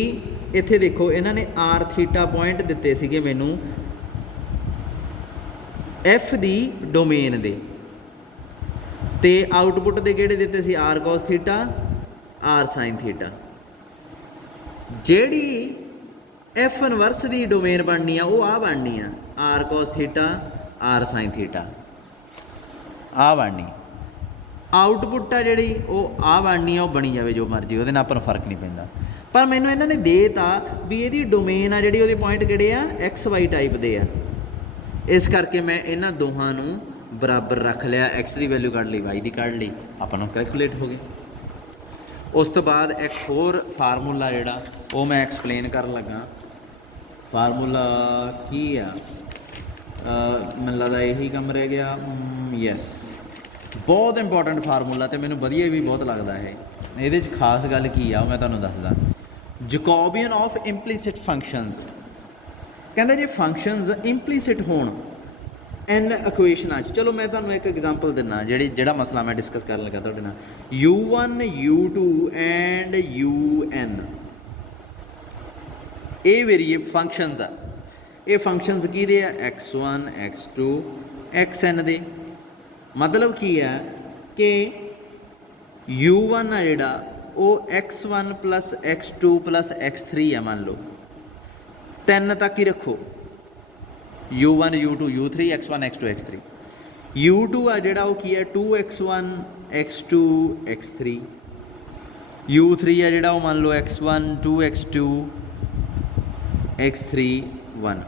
इत्थे देखो इन्होंने आर थीटा पॉइंट दिते सीगे मैनू एफ दी डोमेन दे ते आउटपुट दे किहड़े दिते सी R cos theta R sine theta. जिहड़ी एफ इनवर्स दी डोमेन बननी आ वो आ बननी आ R cos theta R sine theta आ बननी। आउटपुट आ जी वो आ बननी है वो बनी जाए जो मर्जी वो अपन फर्क नहीं पैंदा। पर मैनू इन्होंने देता भी ये डोमेन आ जी पॉइंट किहड़े आ एक्स वाई टाइप दे आ। इस करके मैं इन्हां दोहां नूं बराबर रख लिया। एक्स की वैल्यू कढ़ ली वाई की कढ़ ली अपन कैलकुलेट हो गए। उस तो बाद एक होर फार्मूला जिहड़ा वो मैं एक्सप्लेन कर लगा। फार्मूला की आ मैनूं लगदा यही कम रह गया। यस बहुत इंपॉर्टेंट फार्मूला तो मैंने वधिया भी बहुत लगता है। ये खास गल की आ मैं तुहानूं दसदा। जकोबियन ऑफ इंपलीसिट फंक्शनस कहते जे फंक्शनस इंपलीसिट होण एन इक्वेशनां च। चलो मैं तुहानूं एक एग्जाम्पल दिना जिहड़ा मसला मैं डिस्कस कर लगा तुहाडे नाल। U1 U2 एंड UN ये वेरीएबल फंक्शनस आ। ये फंक्शनस किहदे आ x1 x2 xn दे। मतलब की है कि U1 आ जिहड़ा वो x1 plus x2 plus x3 है। मान लो 3 तक ही रखो U1 U2 U3 x1 x2 x3। U2 आ जिहड़ा वो की है 2x1 x2 x3। U3 आ जिहड़ा वो मान लो x1 2x2 x3 1।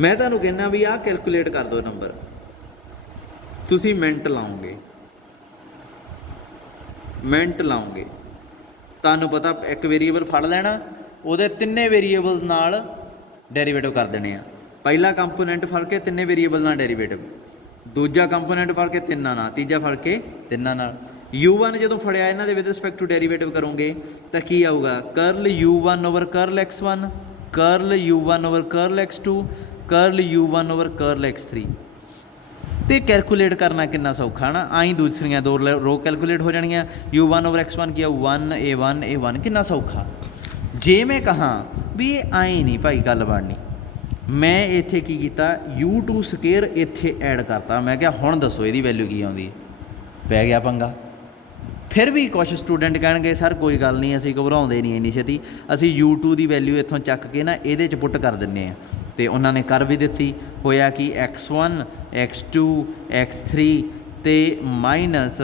मैं तुहानूं कहना भी आ कैलकुलेट कर दो नंबर तुसी मिनट लाओगे तुहानूं पता एक वेरीएबल फड़ लेना उहदे तिन्ने वेरीएबल्स नाल डेरीवेटिव कर देने आ। पहला कंपोनेंट फड़ के तिन्ने वेरीएबल नाल डेरीवेटिव, दूजा कंपोनेंट फड़ के तिन्नां नाल, तीजा फड़ के तिन्नां नाल। U1 जो फड़िया इन्हां दे विद रिस्पैक्ट टू डेरीवेटिव करोगे तो की आऊगा curl U1 over curl x1 curl U1 over curl x2 curl U1 over curl x3। तो कैलकुलेट करना कितना सौखा ना। आई दूसरियाँ दो रो कैलकुलेट हो जानियाँ। U1 ओवर x1 किया 1 A1 कितना सौखा। जे मैं कहाँ भी ये आई नहीं भाई गल बननी, मैं इत्थे की कीता U2 स्केयर इत्थे ऐड करता। मैं क्या हुण दसो इहदी वैल्यू की आउंदी, पै गया पंगा। फिर भी कुछ स्टूडेंट कह सर कोई गल नहीं असीं घबराउंदे नहीं इन्नी छेती, असीं U2 की वैल्यू इत्थों चक के ना इहदे च पुट कर दिंदे आ। तो उन्होंने कर भी दी। होया कि x1 x2 x3 ते माइनस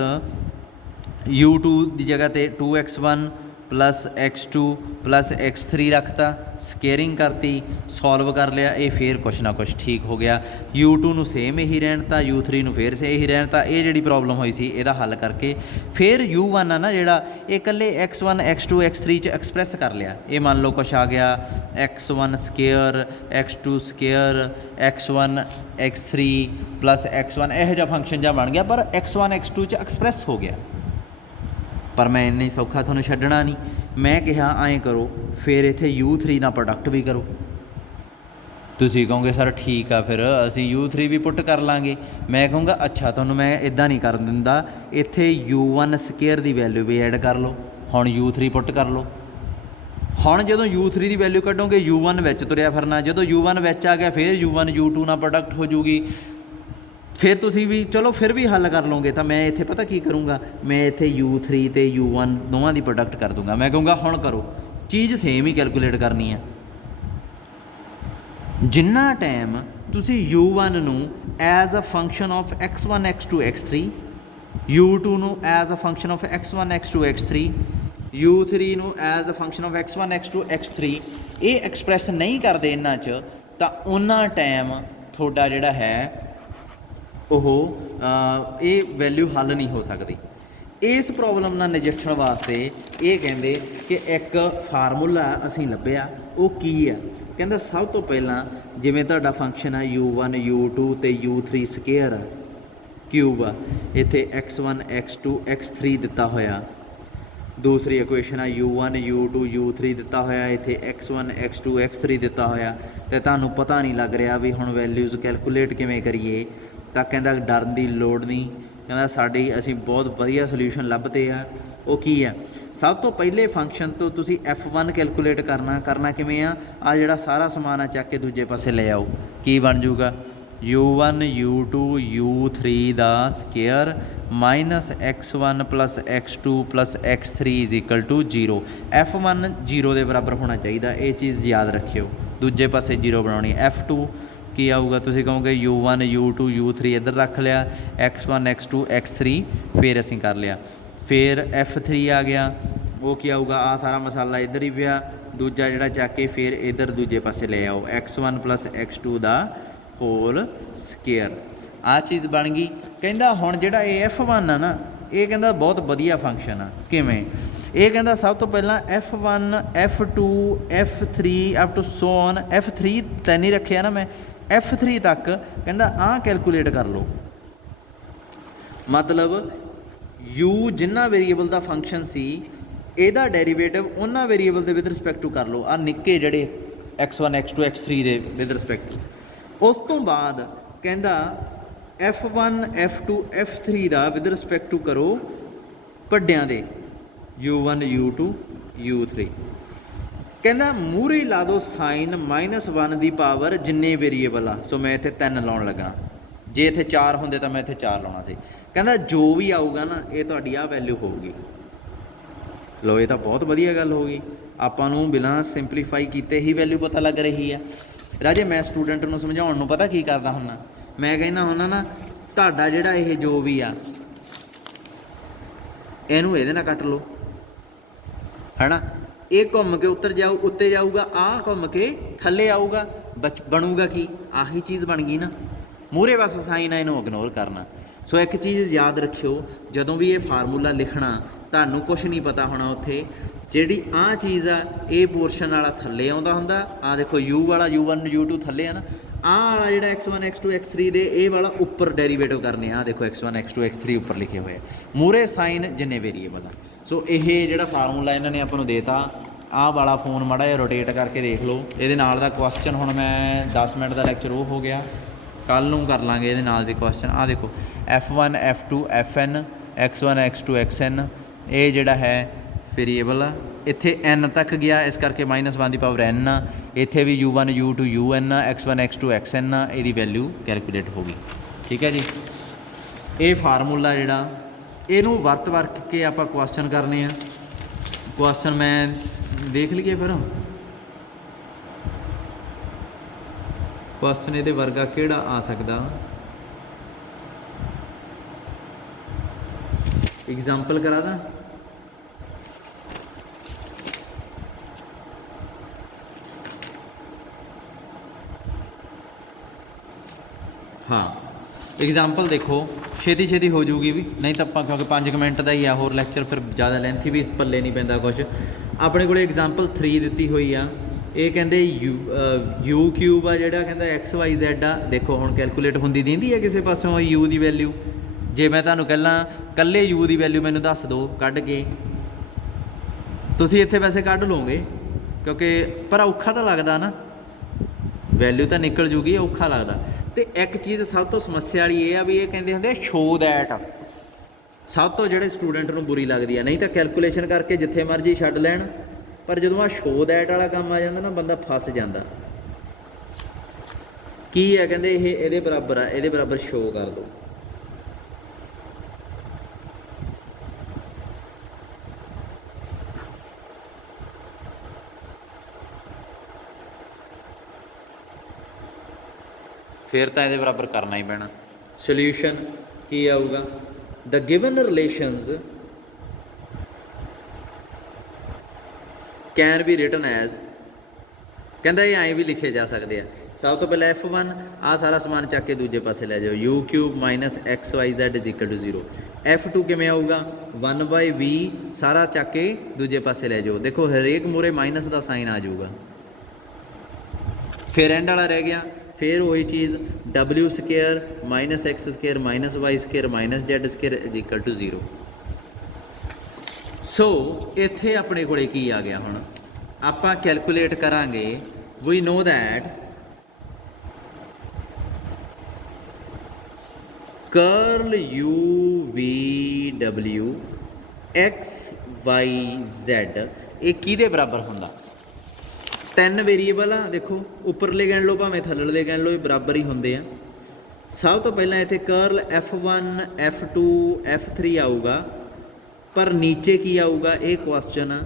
U2 की जगह ते 2x1 plus x2 plus x3 रखता, स्केयरिंग करती, सॉल्व कर लिया। ये फिर कुछ ना कुछ ठीक हो गया। U2 नूं सेम यही रहता, U3 नूं फिर से यही रहता। ये जिहड़ी प्रॉब्लम हुई सी इहदा हल करके फिर U1 आ ना जिहड़ा ये कल्ले x1 x2 x3 च एक्सप्रैस कर लिया। ये मान लो कुछ आ गया x1 square x2 square x1 x3 plus x1 यह जिहा फंक्शन जिहा बन गया, पर x1 x2 च एक्सप्रैस हो गया। पर मैं इन्नी सौखा थोनों छड्डना नहीं। मैं कहा आएँ करो फिर इत्थे U3 ना प्रोडक्ट भी करो। तुसीं कहोगे सर ठीक आ फिर असीं U3 भी पुट कर लांगे। मैं कहूँगा अच्छा तुहानूं मैं इदां नहीं कर दिंदा, इत्थे U1 स्केयर की वैल्यू भी ऐड कर लो, हुण U3 पुट कर लो। हुण जदों U3 की वैल्यू कढोगे U1 विच तुरिया फिरना, जदों U1 विच आ गया फिर U1 U2 ना प्रोडक्ट हो जूगी। फिर तुसी भी चलो फिर भी हल कर लोगे तो मैं इत्थे पता की करूँगा, मैं इत्थे U3 ते U1 दोवां दी प्रोडक्ट कर दूँगा। मैं कहूँगा हुण करो, चीज़ सेम ही कैलकुलेट करनी है। जिन्ना टाइम तुसी U1 नूं as a function of x1 x2 x3, U2 नूं as a function of x1 x2 x3, U3 नूं as a function of x1 x2 x3 ये एक्सप्रैस नहीं करते इन्हां च, तां उन्ना टाइम तुहाडा जिहड़ा है ये वैल्यू हल नहीं हो सकती। इस प्रॉब्लम नाल नजिठण वास्ते ये कहंदे कि एक फार्मूला असीं लभ्या, वो की है कहंदा सब तो पहलां जिवें तुहाडा फंक्शन है U1 U2 ते U3 स्केयर क्यूब आ, इत्थे x1 x2 x3 दिता होया। दूसरी इक्वेशन है u1 u2 u3 दिता होया, इत्थे x1 x2 x3 दिता होया, तो तुहानूं पता नहीं लग रहा भी हुण वैल्यूज़ कैलकुलेट किवें करिए, तो कहंदा डरन दी लोड़ नहीं, कहंदा साडी असीं बहुत वधिया सोल्यूशन लभदे आ। वो की है, सब तो पहले फंक्शन तो तुसी F1 कैलकुलेट करना किवें आ जिहड़ा सारा समान आ चक के दूजे पासे ले आओ, की बन जूगा u1 u2 u3 दा square minus x1 plus x2 plus x3 is equal to 0। F1 0 के बराबर होना चाहिए, ये चीज़ याद रखियो, दूजे पासे 0 बनानी। F2 की आऊगा, तुसीं कहोगे u1 u2 u3 इधर रख लिया, x1 x2 x3 फिर असीं कर लिया, फिर F3 आ गया, वो क्या आऊगा, आ सारा मसाला इधर ही पिया, दूजा जिहड़ा चक के फिर इधर दूजे पासे ले आओ, x1 प्लस x2 दा होल स्केयर, आ चीज़ बन गई। कहंदा हुण जिहड़ा ये F1 आ ना, ये कहंदा बहुत वधिया फंक्शन आ, किवें, ये कहंदा सब तो पहला F1 F2 F3 up to so on, F3 तैन ही रखे ना मैं, F3 तक कहंदा आ कैलकुलेट कर लो, मतलब u जिन्ना वेरीएबल का फंक्शन सी ਇਹਦਾ ਡੈਰੀਵੇਟਿਵ ਉਹਨਾਂ ਵੇਰੀਏਬਲ ਦੇ ਵਿਦ ਰਿਸਪੈਕਟ ਟੂ ਕਰ ਲਓ, ਆ ਨਿੱਕੇ ਜਿਹੜੇ x1 x2 x3 ਦੇ ਵਿਦ ਰਿਸਪੈਕਟ। ਉਸ ਤੋਂ ਬਾਅਦ ਕਹਿੰਦਾ F1 F2 F3 the with respect to ਕਰੋ ਵੱਡਿਆਂ ਦੇ u1 u2 u3, ਕਹਿੰਦਾ ਮੂਹਰੇ ਲਾ ਦਿਓ ਸਾਈਨ -1 ਦੀ ਪਾਵਰ ਜਿੰਨੇ ਵੇਰੀਏਬਲ ਆ। ਸੋ ਮੈਂ ਇੱਥੇ 3 ਲਾਉਣ ਲੱਗਾ, ਜੇ ਇੱਥੇ 4 ਹੁੰਦੇ ਤਾਂ ਮੈਂ ਇੱਥੇ 4 ਲਾਉਣਾ ਸੀ। ਕਹਿੰਦਾ ਜੋ ਵੀ ਆਊਗਾ ਨਾ ਇਹ ਤੁਹਾਡੀ ਆ ਵੈਲਿਊ ਹੋਊਗੀ। ਲੋ ਇਹ ਤਾਂ ਬਹੁਤ ਵਧੀਆ ਗੱਲ ਹੋ ਗਈ, ਆਪਾਂ ਨੂੰ ਬਿਨਾਂ ਸਿੰਪਲੀਫਾਈ ਕੀਤੇ ਹੀ ਵੈਲਿਊ ਪਤਾ ਲੱਗ ਰਹੀ ਆ। ਰਾਜੇ ਮੈਂ ਸਟੂਡੈਂਟ ਨੂੰ ਸਮਝਾਉਣ ਨੂੰ ਪਤਾ ਕੀ ਕਰਦਾ ਹੁੰਦਾ, ਮੈਂ ਕਹਿੰਦਾ ਹੁੰਦਾ ਨਾ ਤੁਹਾਡਾ ਜਿਹੜਾ ਇਹ ਜੋ ਵੀ ਆ ਇਹਨੂੰ ਇਹਦੇ ਨਾਲ ਕੱਟ ਲਓ, ਹੈ ਨਾ, ਇਹ ਘੁੰਮ ਕੇ ਉੱਤੇ ਜਾਊਗਾ, ਆਹ ਘੁੰਮ ਕੇ ਥੱਲੇ ਆਊਗਾ, ਬਣੂਗਾ ਕੀ, ਆਹੀ ਚੀਜ਼ ਬਣ ਗਈ ਨਾ। ਮੂਹਰੇ ਬਸ ਸਾਈਨ ਆ, ਇਹਨੂੰ ਇਗਨੋਰ ਕਰਨਾ। ਸੋ ਇੱਕ ਚੀਜ਼ ਯਾਦ ਰੱਖਿਓ, ਜਦੋਂ ਵੀ ਇਹ ਫਾਰਮੂਲਾ ਲਿਖਣਾ ਤੁਹਾਨੂੰ ਕੁਛ ਨਹੀਂ ਪਤਾ ਹੋਣਾ, ਉੱਥੇ ਜਿਹੜੀ ਆਹ ਚੀਜ਼ ਆ ਇਹ ਪੋਰਸ਼ਨ ਵਾਲਾ ਥੱਲੇ ਆਉਂਦਾ ਹੁੰਦਾ, ਆਹ ਦੇਖੋ u ਵਾਲਾ u1 u2 ਥੱਲੇ ਆ ਨਾ, ਆਹ ਵਾਲਾ ਜਿਹੜਾ x1 x2 x3 ਦੇ ਇਹ ਵਾਲਾ ਉੱਪਰ ਡੈਰੀਵੇਟਿਵ ਕਰਨੇ ਆ, ਦੇਖੋ x1 x2 x3 ਉੱਪਰ ਲਿਖੇ ਹੋਏ ਆ, ਮੂਹਰੇ ਸਾਈਨ ਜਿੰਨੇ ਵੇਰੀਏਬਲ ਆ। ਸੋ ਇਹ ਜਿਹੜਾ ਫਾਰਮੂਲਾ ਇਹਨਾਂ ਨੇ ਆਪਾਂ ਨੂੰ ਦੇਤਾ, ਆਹ ਵਾਲਾ ਫੋਨ ਮਾੜਾ ਜਿਹਾ ਰੋਟੇਟ ਕਰਕੇ ਦੇਖ ਲਓ, ਇਹਦੇ ਨਾਲ ਦਾ ਕੁਐਸਚਨ ਹੁਣ ਮੈਂ 10 ਮਿੰਟ ਦਾ ਲੈਕਚਰ ਉਹ ਹੋ ਗਿਆ, ਕੱਲ੍ਹ ਨੂੰ ਕਰ ਲਾਂਗੇ ਇਹਦੇ ਨਾਲ ਦੇ ਕੁਐਸਚਨ। ਆਹ ਦੇਖੋ F1 F2 Fn x1 x2 xn, ਇਹ ਜਿਹੜਾ ਹੈ ਵੇਰੀਏਬਲ ਆ, ਇੱਥੇ n ਤੱਕ ਗਿਆ, ਇਸ ਕਰਕੇ -1 ਦੀ ਪਾਵਰ n ਆ, ਇੱਥੇ ਵੀ u1 u2 un ਆ, x1 x2 xn ਆ, ਇਹਦੀ ਵੈਲਿਊ ਕੈਲਕੂਲੇਟ ਹੋ ਗਈ। ਠੀਕ ਹੈ ਜੀ, ਇਹ ਫਾਰਮੂਲਾ ਜਿਹੜਾ ਇਹਨੂੰ ਵਰਤ ਕੇ ਆਪਾਂ ਕੁਐਸਚਨ ਕਰਨੇ ਆ। ਕੁਐਸਚਨ ਮੈਂ ਦੇਖ ਲਈਏ ਫਿਰ, ਕੁਐਸਚਨ ਇਹਦੇ ਵਰਗਾ ਕਿਹੜਾ ਆ ਸਕਦਾ। एग्जाम्पल करा दा, हाँ एग्जाम्पल देखो छेती हो जूगी भी, नहीं तो आप क्योंकि 5 मिनट का ही आ, होर लैक्चर फिर ज़्यादा लेंथी भी इस पल्ले नहीं पैंदा कुछ। अपने को एग्जाम्पल 3 दी हुई आ, ये कहते u क्यूब आ जिहड़ा कहता XYZ आ, देखो हुण कैलकुलेट होंदी दींदी है किसी पासों u की वैल्यू, जे मैं तुहानूं कहला कल्ले u की वैल्यू मैनूं दस दो कढ़ के, तुसीं इत्थे वैसे कढ़ लोगे क्योंकि पर औखा तो लगदा ना, वैल्यू तो निकल जूगी, औखा लगदा। तो एक चीज़ सब तो समस्या वाली ये आ भी ये कहते होंदे शो दैट, सब तो जिहड़े स्टूडेंट नूं बुरी लगदी है, नहीं तो कैलकुलेशन करके जिथे मर्जी छड्ड लैण, पर जदों आ शो दैट वाला काम आ जांदा ना बंदा फस जांदा। की है कहंदे ये इहदे बराबर आ, इहदे बराबर शो कर दो, फिर तो ये बराबर करना ही पैना। सोल्यूशन की आऊगा, the given relations can be written as, कहता ये ऐ भी लिखे जा सकते हैं। सब तो पहले F1 आ सारा समान चक के दूजे पासे ले जाओ, u cube -XYZ is equal to 0। F2 किमें आऊगा 1/v सारा चक के दूजे पासे ले जाओ, देखो हरेक मूरे माइनस का साइन आ जाऊगा, फिर एंड वाला रह गया, फिर वही चीज़ w square -x square -y square -z square is equal to 0। So इत्थे अपने कोले की आ गया हुण आपां कैलकुलेट करांगे we know that curl U V W X Y Z ये किहदे बराबर हुंदा तीन वेरीएबल आ देखो उपरले गिण लो भावें थल्लड़े गिण लो बराबर ही होंदे आ सब तो पहला इत्थे कर्ल F1 F2 F3 आऊगा पर नीचे की आऊगा ये क्वेश्चन आ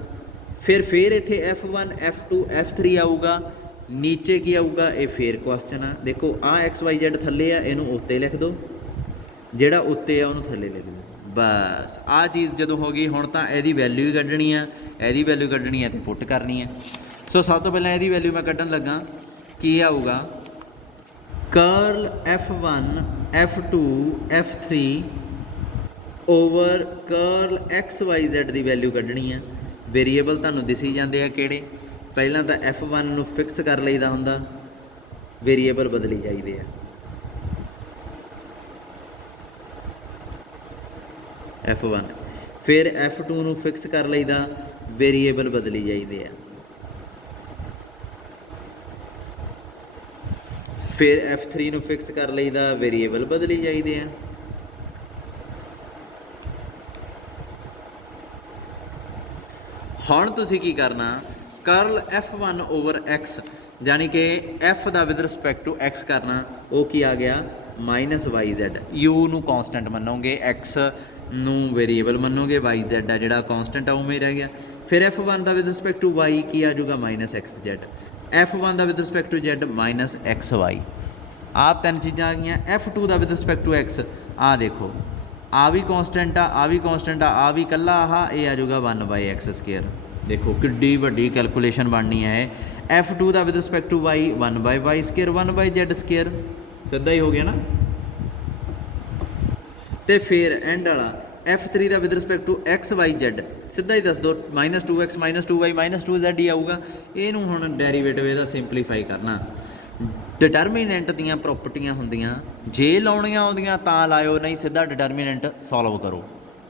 फिर इत्थे F1 F2 F3 आऊगा नीचे की आऊगा ये फिर क्वेश्चन आ देखो आ XYZ थल्ले आ इहनूं उत्ते लिख दो जिहड़ा उत्ते आ उहनूं थल्ले लिख दो बस आ चीज़ जदों हो गई हुण तां इहदी वैल्यू ही कड्ढणी आ इहदी वैल्यू कड्ढणी है तो पुट करनी है सो सब तो पहलां इहदी वैल्यू मैं कड्ढण लगा की आऊगा curl F1 F2 F3 over curl XYZ की वैल्यू कड्ढनी है वेरीएबल तुहानूं दिसी जाते हैं किहड़े पहलां तां F1 नूं फिक्स कर लईदा हुंदा वेरीएबल बदली जाइदे आ F1 फिर F2 नूं फिक्स कर लईदा वेरीएबल बदली जाइदे आ फिर F3 नूं फिक्स कर लईदा वेरीएबल बदली जाइदे आ हुण तुसीं की करना कर्ल F1 ओवर X यानी कि F का विद रिस्पैक्ट टू X करना वो की आ गया -YZ U नूं कॉन्सटेंट मनोगे X नूं वेरीएबल मनोगे YZ आ जिहड़ा कॉन्सटेंट आ उवें रह गया फिर F1 का विद रिस्पैक्ट टू Y की आ जाऊगा -XZ F1 का with respect to Z -XY आप तीन चीज़ां आ गई F2 का विद रिस्पैक्ट टू X आ देखो आ भी कॉन्सटेंट आ भी कॉन्सटेंट आ भी कला ये आ जाऊगा 1/x²। देखो किड्डी वड्डी कैलकुलेशन बननी है F2 का with respect to Y 1/y² 1/z²। सीधा ही हो गया ना तो फिर एंड वाला F3 का विद रिस्पैक्ट टू XYZ सीधा ही दस दो -2x -2y -2z ही आऊगा इनू हुण डेरीवेटिव इहदा सिंपलीफाई करना डिटरमीनेंट दीयां प्रॉपर्टियां होंदियां जे लाउणियां आउंदियां तां लाओ नहीं सीधा डिटरमीनेंट सॉल्व करो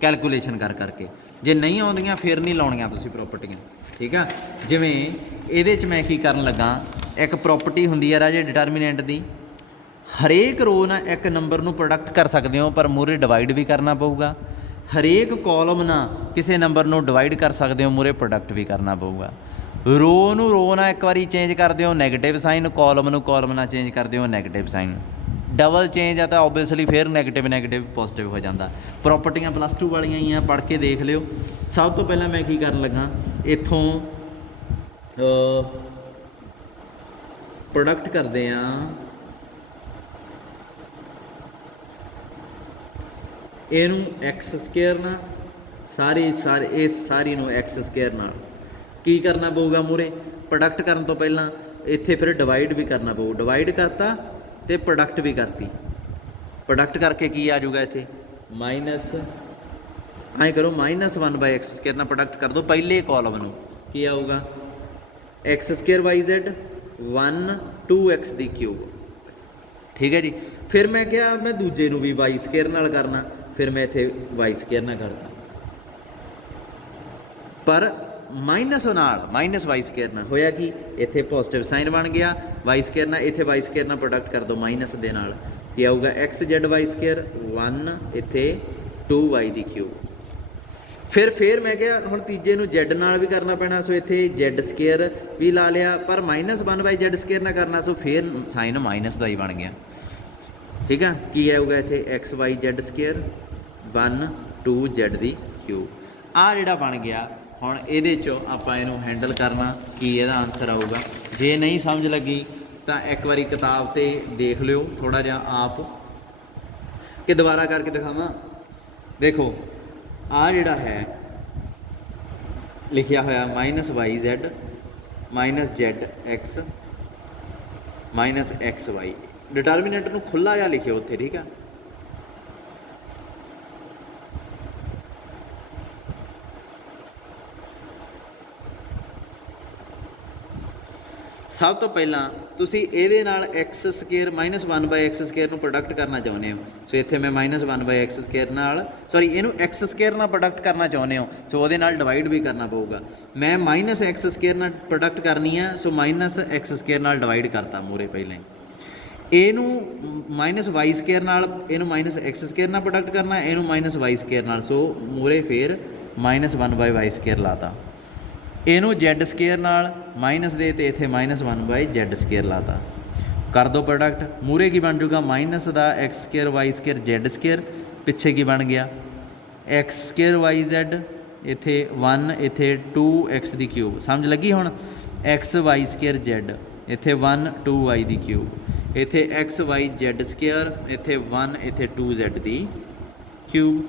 कैलकुलेशन कर करके जे नहीं आउंदियां फिर नहीं लाउणियां तुसीं प्रॉपर्टियां ठीक है जिवें इहदे च मैं की करन लगा एक प्रॉपर्टी हुंदी है राजे डिटरमीनेंट दी हरेक रो ना एक नंबर नूं प्रोडक्ट कर सकते हो पर मूहरे डिवाइड भी करना पऊगा हरेक कॉलम ना किसी नंबर नूं डिवाइड कर सकते हो मूहरे प्रोडक्ट भी करना पऊगा रो नूं रो ना एक बारी चेंज कर दिओ नैगेटिव साइन कॉलम नूं कॉलम ना चेंज कर दिओ नैगेटिव साइन डबल चेंज है तो ओबवियसली फिर नैगेटिव नैगेटिव पॉजिटिव हो जाता प्रॉपर्टियां +2 वालियां ही आ पढ़ के देख लिओ सब तो पहला मैं की करन लगा इत्थों प्रोडक्ट करते हैं इनू x² ना सारी नू x² नाल की करना पऊगा मूहरे प्रोडक्ट करन तो पहला इत्थे फिर डिवाइड भी करना पऊ डिवाइड करता तो प्रोडक्ट भी करती प्रोडक्ट करके की आ जाऊगा इत्थे माइनस आए करो -1/x² ना प्रोडक्ट कर दो पहले कॉलम नू की आऊगा x² YZ 1 2x दी क्यूब ठीक है जी फिर मैं क्या मैं दूजे नू भी y² नाल करना फिर मैं इत्थे y² ना करता पर माइनस नाल -y² ना होया कि इत्थे पॉजिटिव साइन बन गया y² ना इत्थे y² ना प्रोडक्ट कर दो माइनस दे नाल कि आऊगा XZ y² 1 इत्थे 2y दी क्यूब फिर मैं क्या हुण तीजे नूं Z नाल भी करना पैना सो इत्थे Z² भी ला लिया पर -1/z² ना करना सो फिर साइन माइनस दा ही बन गया ठीक है की आऊगा इत्थे XYZ² 1 2Z दी क्यूब आ जिहड़ा बन गया हुण इहदे चों आपां इहनूं हैंडल करना कि इहदा आंसर आऊगा जे नहीं समझ लगी तो एक बारी किताब ते देख लिओ थोड़ा जिहा आप कि दोबारा करके दिखावां देखो आ जिहड़ा है लिखिया होया -YZ -ZX -XY डिटरमिनेंट नूं खुला जिहा लिखिओ उत्थे ठीक है ਸਭ ਤੋਂ ਪਹਿਲਾਂ ਤੁਸੀਂ ਇਹਦੇ ਨਾਲ x square minus 1/x square ਨੂੰ ਪ੍ਰੋਡਕਟ ਕਰਨਾ ਚਾਹੁੰਦੇ ਹੋ। ਸੋ ਇੱਥੇ ਮੈਂ ਮਾਈਨਸ 1/x ਸਕੁਏਅਰ ਨਾਲ ਸੌਰੀ ਇਹਨੂੰ x ਸਕੁਏਅਰ ਨਾਲ ਪ੍ਰੋਡਕਟ ਕਰਨਾ ਚਾਹੁੰਦੇ ਹੋ, ਸੋ ਉਹਦੇ ਨਾਲ ਡਿਵਾਈਡ ਵੀ ਕਰਨਾ ਪਊਗਾ। ਮੈਂ ਮਾਈਨਸ x ਸਕੁਏਅਰ ਨਾਲ ਪ੍ਰੋਡਕਟ ਕਰਨੀ ਆ, ਸੋ ਮਾਈਨਸ x ਸਕੁਏਅਰ ਨਾਲ ਡਿਵਾਈਡ ਕਰਤਾ ਮੂਰੇ ਪਹਿਲਾਂ ਹੀ। ਇਹਨੂੰ ਮਾਈਨਸ ਵਾਈ ਸਕੁਏਅਰ ਨਾਲ, ਇਹਨੂੰ ਮਾਈਨਸ x ਸਕੁਏਅਰ ਨਾਲ ਪ੍ਰੋਡਕਟ ਕਰਨਾ, ਇਹਨੂੰ ਮਾਈਨਸ ਵਾਈ ਸਕੁਏਅਰ ਨਾਲ, ਸੋ ਮੂਰੇ ਫੇਰ ਮਾਈਨਸ 1/y ਸਕੁਏਅਰ ਲਾਤਾ। ਇਹਨੂੰ ਜ਼ੈਡ ਸਕੁਏਅਰ ਨਾਲ ਮਾਈਨਸ ਦੇ ਤੇ ਇੱਥੇ ਮਾਈਨਸ 1/z ਸਕੁਏਅਰ ਲਾਤਾ। ਕਰ ਦੋ ਪ੍ਰੋਡਕਟ, ਮੂਰੇ ਕੀ ਬਣ ਜੂਗਾ ਮਾਈਨਸ ਦਾ x square Y square Z square, ਪਿੱਛੇ ਕੀ ਬਣ ਗਿਆ x ਸਕੁਏਅਰ ਵਾਈ ਜ਼ੈਡ, ਇੱਥੇ 1 ਇੱਥੇ 2x ਦੀ ਕਿਊਬ। ਸਮਝ ਲੱਗੀ ਹੁਣ, x ਵਾਈ ਸਕੁਏਅਰ ਜ਼ੈਡ, ਇੱਥੇ 1 2y ਦੀ ਕਿਊਬ, ਇੱਥੇ x ਵਾਈ ਜ਼ੈਡ ਸਕੁਏਅਰ, ਇੱਥੇ 1 ਇੱਥੇ 2z ਦੀ ਕਿਊਬ।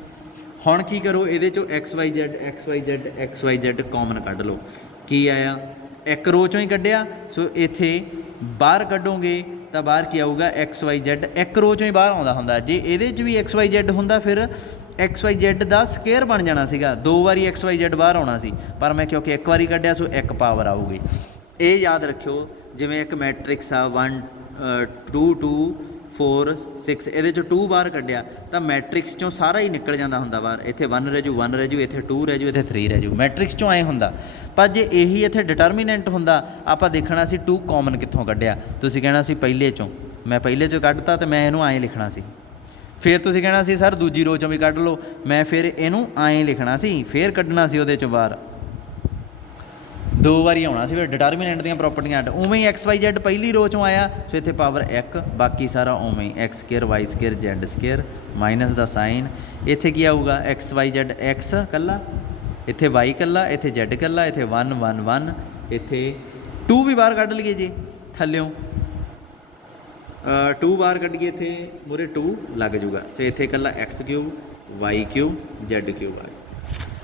ਹੁਣ ਕੀ ਕਰੋ, ਇਹਦੇ ਚੋਂ ਐਕਸ ਵਾਈ ਜ਼ੈਡ ਕਾਮਨ ਕੱਢ ਲਓ। ਕੀ ਆਇਆ, ਇੱਕ ਰੋ ਚੋਂ ਹੀ ਕੱਢਿਆ, ਸੋ ਇੱਥੇ ਬਾਹਰ ਕੱਢੋਗੇ ਤਾਂ ਬਾਹਰ ਕੀ ਆਊਗਾ ਐਕਸ ਵਾਈ ਜ਼ੈਡ, ਇੱਕ ਰੋ ਚੋਂ ਹੀ ਬਾਹਰ ਆਉਂਦਾ ਹੁੰਦਾ। ਜੇ ਇਹਦੇ 'ਚ ਵੀ ਐਕਸ ਵਾਈ ਜ਼ੈਡ ਹੁੰਦਾ ਫਿਰ ਐਕਸ ਵਾਈ ਜ਼ੈਡ ਦਾ ਸਕੁਏਅਰ ਬਣ ਜਾਣਾ ਸੀਗਾ, 2 ਵਾਰੀ ਐਕਸ ਵਾਈ ਜ਼ੈਡ ਬਾਹਰ ਆਉਣਾ ਸੀ, ਪਰ ਮੈਂ ਕਿਉਂਕਿ ਇੱਕ ਵਾਰੀ ਕੱਢਿਆ ਸੋ ਇੱਕ ਪਾਵਰ ਆਊਗੀ। ਇਹ ਯਾਦ ਰੱਖਿਓ, ਜਿਵੇਂ ਇੱਕ ਮੈਟ੍ਰਿਕਸ ਆ 1 2 2 4 6, ਇਹਦੇ 'ਚੋਂ 2 ਬਾਹਰ ਕੱਢਿਆ ਤਾਂ ਮੈਟ੍ਰਿਕਸ 'ਚੋਂ ਸਾਰਾ ਹੀ ਨਿਕਲ ਜਾਂਦਾ ਹੁੰਦਾ ਬਾਹਰ। ਇੱਥੇ 1 ਰਹਿ ਜੂ, 1 ਰਹਿ ਜੂ, ਇੱਥੇ 2 ਰਹਿ ਜੂ, ਇੱਥੇ 3 ਰਹਿ ਜੂ, ਮੈਟ੍ਰਿਕਸ 'ਚੋਂ ਐਂ ਹੁੰਦਾ। ਪਰ ਜੇ ਇਹੀ ਇੱਥੇ ਡਿਟਰਮੀਨੈਂਟ ਹੁੰਦਾ, ਆਪਾਂ ਦੇਖਣਾ ਸੀ 2 ਕਾਮਨ ਕਿੱਥੋਂ ਕੱਢਿਆ। ਤੁਸੀਂ ਕਹਿਣਾ ਸੀ ਪਹਿਲੇ 'ਚੋਂ, ਮੈਂ ਪਹਿਲੇ 'ਚੋਂ ਕੱਢਤਾ ਤਾਂ ਮੈਂ ਇਹਨੂੰ ਐਂ ਲਿਖਣਾ ਸੀ। ਫਿਰ ਤੁਸੀਂ ਕਹਿਣਾ ਸੀ ਸਰ ਦੂਜੀ ਰੋ 'ਚੋਂ ਵੀ ਕੱਢ ਲਓ, ਮੈਂ ਫਿਰ ਇਹਨੂੰ ਐਂ ਲਿਖਣਾ ਸੀ, ਫਿਰ ਕੱਢਣਾ ਸੀ ਉਹਦੇ 'ਚੋਂ ਬਾਹਰ, 2 ਵਾਰੀ ਆਉਣਾ ਸੀ। ਫਿਰ ਡਿਟਰਮੀਨੈਂਟ ਦੀਆਂ ਪ੍ਰੋਪਰਟੀਆਂ ਅੱਡ। ਉਵੇਂ ਹੀ ਐਕਸ ਵਾਈ ਜ਼ੈਡ ਪਹਿਲੀ ਰੋ 'ਚੋਂ ਆਇਆ, ਸੋ ਇੱਥੇ ਪਾਵਰ 1, ਬਾਕੀ ਸਾਰਾ ਉਵੇਂ ਹੀ X square Y square Z square, minus ਦਾ ਸਾਈਨ। ਇੱਥੇ ਕੀ ਆਊਗਾ ਐਕਸ ਵਾਈ ਜ਼ੈਡ, ਐਕਸ ਇਕੱਲਾ, ਇੱਥੇ ਵਾਈ ਇਕੱਲਾ, ਇੱਥੇ ਜ਼ੈਡ ਇਕੱਲਾ, ਇੱਥੇ 1 1 1, ਇੱਥੇ 2 ਵੀ ਬਾਹਰ ਕੱਢ ਲਈਏ ਜੀ ਥੱਲਿਓਂ, 2 ਬਾਹਰ ਕੱਢੀਏ, ਇੱਥੇ ਮੂਰੇ 2 ਲੱਗ ਜੂਗਾ। ਸੋ ਇੱਥੇ ਇਕੱਲਾ X cube Y cube Z cube ਆ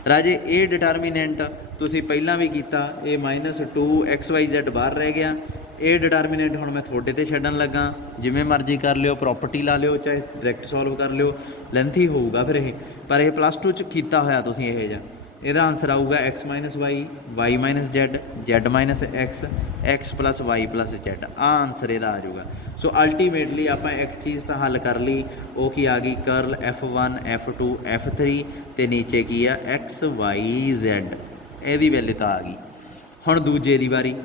ਰਾਜੇ। ਇਹ ਡਿਟਰਮੀਨੈਂਟ ਤੁਸੀਂ ਪਹਿਲਾਂ ਵੀ ਕੀਤਾ, ਇਹ ਮਾਈਨਸ 2 ਐਕਸ ਵਾਈ ਜ਼ੈਡ ਬਾਹਰ ਰਹਿ ਗਿਆ। ਇਹ ਡਿਟਰਮੀਨੈਂਟ ਹੁਣ ਮੈਂ ਤੁਹਾਡੇ 'ਤੇ ਛੱਡਣ ਲੱਗਾ, ਜਿਵੇਂ ਮਰਜ਼ੀ ਕਰ ਲਿਓ, ਪ੍ਰੋਪਰਟੀ ਲਾ ਲਿਓ, ਚਾਹੇ ਡਾਇਰੈਕਟ ਸੋਲਵ ਕਰ ਲਿਓ, ਲੈਂਥੀ ਹੋਊਗਾ ਫਿਰ ਇਹ। ਪਰ ਇਹ ਪਲੱਸ 2 'ਚ ਕੀਤਾ ਹੋਇਆ ਤੁਸੀਂ ਇਹ ਜਿਹਾ। ਇਹਦਾ ਆਨਸਰ ਆਊਗਾ X minus Y, Y minus Z, Z minus X, X plus Y plus Z. ਆਹ ਆਨਸਰ ਇਹਦਾ ਆ ਜਾਊਗਾ। ਸੋ ਅਲਟੀਮੇਟਲੀ ਆਪਾਂ ਇੱਕ ਚੀਜ਼ ਤਾਂ ਹੱਲ ਕਰ ਲਈ, ਉਹ ਕੀ ਆ ਗਈ ਕਰਲ F1 F2 F3 ਅਤੇ ਨੀਚੇ ਕੀ ਆ ਐਕਸ ਵਾਈ ਜ਼ੈਡ, ਇਹਦੀ ਵੈਲਿਊ ਤਾਂ ਆ ਗਈ। ਹੁਣ ਦੂਜੇ ਦੀ ਵਾਰੀ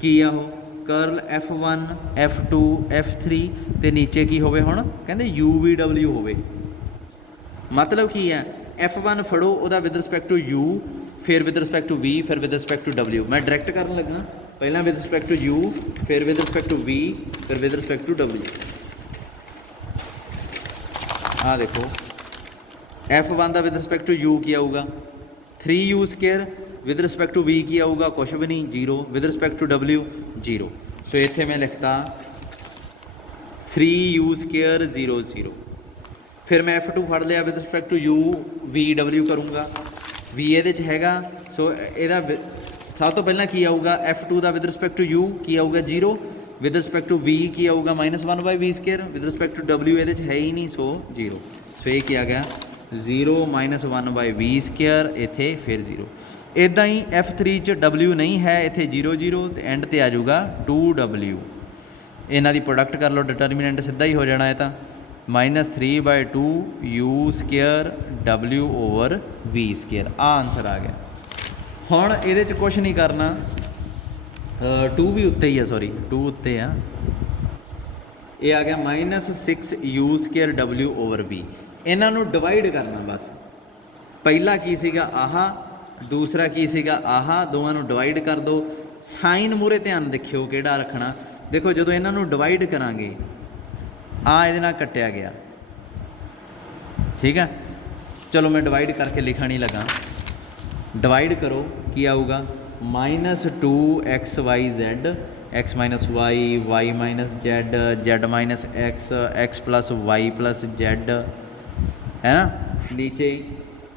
ਕੀ ਆ, ਉਹ ਕਰਲ F1 F2 F3 ਅਤੇ ਨੀਚੇ ਕੀ ਹੋਵੇ, ਹੁਣ ਕਹਿੰਦੇ UVW ਹੋਵੇ। ਮਤਲਬ ਕੀ ਹੈ, F1 ਫੜੋ, ਉਹਦਾ ਵਿਦ ਰਿਸਪੈਕਟ ਟੂ U, ਫਿਰ ਵਿਦ ਰਿਸਪੈਕਟ ਟੂ V, ਫਿਰ ਵਿਦ ਰਿਸਪੈਕਟ ਟੂ W। ਮੈਂ ਡਾਇਰੈਕਟ ਕਰਨ ਲੱਗਾ, ਪਹਿਲਾਂ ਵਿਦ ਰਿਸਪੈਕਟ ਟੂ U, ਫਿਰ ਵਿਦ ਰਿਸਪੈਕਟ ਟੂ V, ਫਿਰ ਵਿਦ ਰਿਸਪੈਕਟ ਟੂ W। ਆਹ ਦੇਖੋ F1 ਦਾ ਵਿਦ ਰਿਸਪੈਕਟ ਟੂ U ਕੀ ਆਊਗਾ 3U square, with respect to V ਕੀ ਆਊਗਾ ਕੁਛ ਵੀ ਨਹੀਂ 0, with respect to W 0। So ਇੱਥੇ ਮੈਂ ਲਿਖਤਾ 3U ਸਕੁਏਅਰ 0 0। ਫਿਰ ਮੈਂ F2 ਫੜ ਲਿਆ, with respect to U V W ਕਰੂੰਗਾ, V ਇਹਦੇ 'ਚ ਹੈਗਾ। ਸੋ ਇਹਦਾ ਸਭ ਤੋਂ ਪਹਿਲਾਂ ਕੀ ਆਊਗਾ F2 ਦਾ ਵਿਦ ਰਿਸਪੈਕਟ ਟੂ U ਕੀ ਆਊਗਾ 0, ਵਿਦ ਰਿਸਪੈਕਟ ਟੂ V ਕੀ ਆਊਗਾ minus 1/V square, with respect to W ਇਹਦੇ 'ਚ ਹੈ ਹੀ ਨਹੀਂ, ਸੋ 0। ਸੋ ਇਹ ਕੀ ਆ ਗਿਆ 0 ਮਾਈਨਸ 1/V ਸਕੁਏਅਰ, ਇੱਥੇ ਫਿਰ 0। ਇੱਦਾਂ ਹੀ F3 'ਚ W ਨਹੀਂ ਹੈ, ਇੱਥੇ 0 0 ਅਤੇ ਐਂਡ 'ਤੇ ਆ ਜਾਊਗਾ 2W। ਇਹਨਾਂ ਦੀ ਪ੍ਰੋਡਕਟ ਕਰ ਲਓ, ਡਿਟਰਮੀਨੈਂਟ ਸਿੱਧਾ ਹੀ ਹੋ ਜਾਣਾ ਹੈ ਤਾਂ -3/2 U square W over V square. ਆਹ ਆਨਸਰ ਆ ਗਿਆ। ਹੁਣ ਇਹਦੇ 'ਚ ਕੁਛ ਨਹੀਂ ਕਰਨਾ, 2 ਵੀ ਉੱਤੇ ਹੀ ਆ, ਸੌਰੀ 2 ਉੱਤੇ ਆ, ਇਹ ਆ ਗਿਆ -6U square W over V। ਇਹਨਾਂ ਨੂੰ ਡਿਵਾਈਡ ਕਰਨਾ ਬਸ। ਪਹਿਲਾ ਕੀ ਸੀਗਾ ਆਹ, ਦੂਸਰਾ ਕੀ ਸੀਗਾ ਆਹ, ਦੋਵਾਂ ਨੂੰ ਡਿਵਾਈਡ ਕਰ ਦਿਓ। ਸਾਈਨ ਮੂਹਰੇ ਧਿਆਨ ਦੇਖਿਓ ਕਿਹੜਾ ਰੱਖਣਾ। ਦੇਖੋ ਜਦੋਂ ਇਹਨਾਂ ਨੂੰ ਡਿਵਾਈਡ ਕਰਾਂਗੇ, ਆਹ ਇਹਦੇ ਨਾਲ ਕੱਟਿਆ ਗਿਆ, ਠੀਕ ਆ। ਚਲੋ ਮੈਂ ਡਿਵਾਈਡ ਕਰਕੇ ਲਿਖਣ ਹੀ ਲੱਗਾ। ਡਿਵਾਈਡ ਕਰੋ, ਕੀ ਆਊਗਾ -2XYZ, x minus Y, Y minus Z, Z minus X, X plus Y plus Z, ਹੈ ਨਾ। ਨੀਚੇ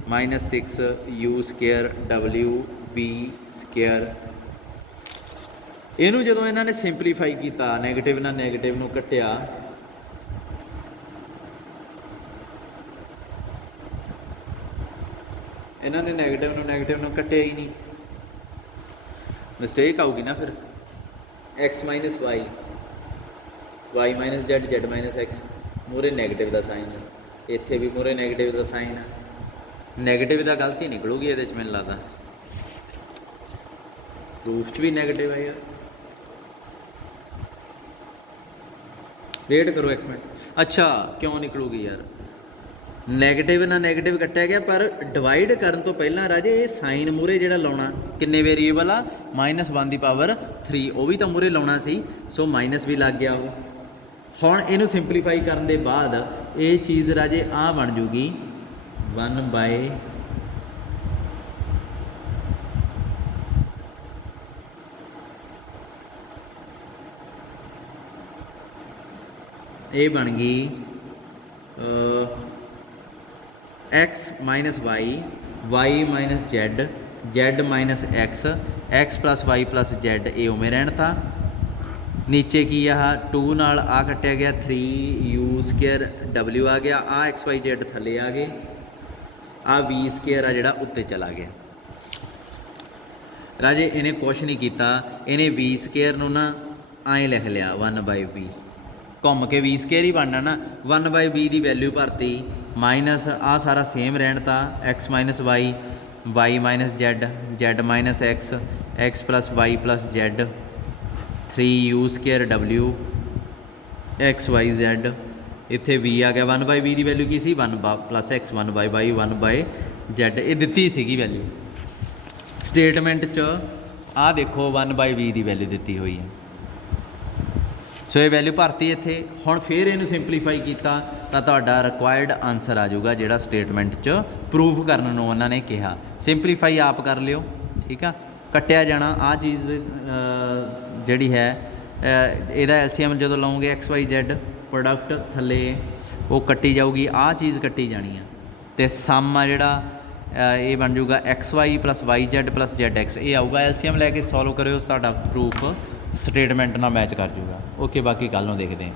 -6U square W V square. ਇਹਨੂੰ ਜਦੋਂ ਇਹਨਾਂ ਨੇ ਸਿੰਪਲੀਫਾਈ ਕੀਤਾ, ਨੈਗੇਟਿਵ ਨਾਲ ਨੈਗੇਟਿਵ ਨੂੰ ਕੱਟਿਆ, ਇਹਨਾਂ ਨੇ ਨੈਗੇਟਿਵ ਨੂੰ ਕੱਟਿਆ ਹੀ ਨਹੀਂ, ਮਿਸਟੇਕ ਆਊਗੀ ਨਾ ਫਿਰ। x minus y y minus z z minus x ਮੂਹਰੇ ਨੈਗੇਟਿਵ ਦਾ ਸਾਈਨ, ਇੱਥੇ ਵੀ ਮੂਹਰੇ ਨੈਗੇਟਿਵ ਦਾ ਸਾਈਨ, ਨੈਗੇਟਿਵ ਦਾ ਗਲਤੀ ਨਿਕਲੂਗੀ ਇਹਦੇ 'ਚ ਮੈਨੂੰ ਲੱਗਦਾ, ਪ੍ਰੂਫ 'ਚ ਵੀ ਨੈਗੇਟਿਵ ਹੈ ਯਾਰ। ਵੇਟ ਕਰੋ ਇੱਕ ਮਿੰਟ, ਅੱਛਾ ਕਿਉਂ ਨਿਕਲੂਗੀ ਯਾਰ, ਨੈਗੇਟਿਵ ਨਾਲ ਨੈਗੇਟਿਵ ਕੱਟਿਆ ਗਿਆ, ਪਰ ਡਿਵਾਈਡ ਕਰਨ ਤੋਂ ਪਹਿਲਾਂ ਰਾਜੇ ਇਹ ਸਾਈਨ ਮੂਹਰੇ ਜਿਹੜਾ ਲਾਉਣਾ, ਕਿੰਨੇ ਵੇਰੀਏਬਲ ਆ, -1 ਦੀ ਪਾਵਰ 3, ਉਹ ਵੀ ਤਾਂ ਮੂਹਰੇ ਲਾਉਣਾ ਸੀ, ਸੋ ਮਾਈਨਸ ਵੀ ਲੱਗ ਗਿਆ ਉਹ। ਹੁਣ ਇਹਨੂੰ ਸਿੰਪਲੀਫਾਈ ਕਰਨ ਦੇ ਬਾਅਦ ਇਹ ਚੀਜ਼ ਰਾਜੇ ਆ ਬਣ ਜੂਗੀ 1 ਇਹ ਬਣ ਗਈ x minus y y minus z z minus x x plus y plus z ਇਹ ਉਵੇਂ ਰਹਿਣ ਤਾਂ ਨੀਚੇ ਕੀ ਆ 2 ਨਾਲ ਆ ਕੱਟਿਆ ਗਿਆ 3u² w ਆ ਗਿਆ, ਆ x y z ਥੱਲੇ ਆ ਗਏ, ਆ v² ਆ ਜਿਹੜਾ ਉੱਤੇ ਚਲਾ ਗਿਆ। ਰਾਜੇ ਇਹਨੇ ਕੁਛ ਨਹੀਂ ਕੀਤਾ, ਇਹਨੇ v² ਨੂੰ ਨਾ ਐਂ ਲਿਖ ਲਿਆ 1/v, ਘੁੰਮ ਕੇ v² ਹੀ ਬਣਨਾ ਨਾ, 1/v ਦੀ ਵੈਲਿਊ ਭਰਤੀ, ਮਾਈਨਸ ਆ ਸਾਰਾ ਸੇਮ ਰਹਿਣ ਤਾਂ x minus y y minus z z minus x x plus y plus z 3u² w x y z, ਇੱਥੇ v ਆ ਗਿਆ, 1/v ਦੀ ਵੈਲਿਊ ਕੀ ਸੀ 1 ਪਲਸ x 1/y 1/z, ਇਹ ਦਿੱਤੀ ਸੀਗੀ ਵੈਲਿਊ ਸਟੇਟਮੈਂਟ 'ਚ, ਆਹ ਦੇਖੋ 1/v ਦੀ ਵੈਲਿਊ ਦਿੱਤੀ ਹੋਈ ਹੈ, ਸੋ ਇਹ ਵੈਲਿਊ ਭਰਤੀ ਇੱਥੇ। ਹੁਣ ਫਿਰ ਇਹਨੂੰ ਸਿੰਪਲੀਫਾਈ ਕੀਤਾ ਤਾਂ ਤੁਹਾਡਾ ਰਿਕੁਆਇਰਡ ਆਨਸਰ ਆ ਜਾਊਗਾ ਜਿਹੜਾ ਸਟੇਟਮੈਂਟ 'ਚ ਪ੍ਰੂਫ ਕਰਨ ਨੂੰ ਉਹਨਾਂ ਨੇ ਕਿਹਾ। ਸਿੰਪਲੀਫਾਈ ਆਪ ਕਰ ਲਿਓ, ਠੀਕ ਆ, ਕੱਟਿਆ ਜਾਣਾ ਆਹ ਚੀਜ਼ ਜਿਹੜੀ ਹੈ, ਇਹਦਾ ਐਲਸੀਐਮ ਜਦੋਂ ਲਓਗੇ x y z ਪ੍ਰੋਡਕਟ ਥੱਲੇ ਉਹ ਕੱਟੀ ਜਾਊਗੀ, ਆਹ ਚੀਜ਼ ਕੱਟੀ ਜਾਣੀ ਆ, ਅਤੇ ਸਮ ਆ ਜਿਹੜਾ ਇਹ ਬਣ ਜਾਊਗਾ xy plus yz plus zx, ਇਹ ਆਊਗਾ। ਐਲਸੀਐਮ ਲੈ ਕੇ ਸੋਲਵ ਕਰਿਓ, ਤੁਹਾਡਾ ਪ੍ਰੂਫ ਸਟੇਟਮੈਂਟ ਨਾਲ ਮੈਚ ਕਰ ਜਾਊਗਾ। ਓਕੇ, ਬਾਕੀ ਕੱਲ੍ਹ ਨੂੰ ਦੇਖਦੇ ਹਾਂ।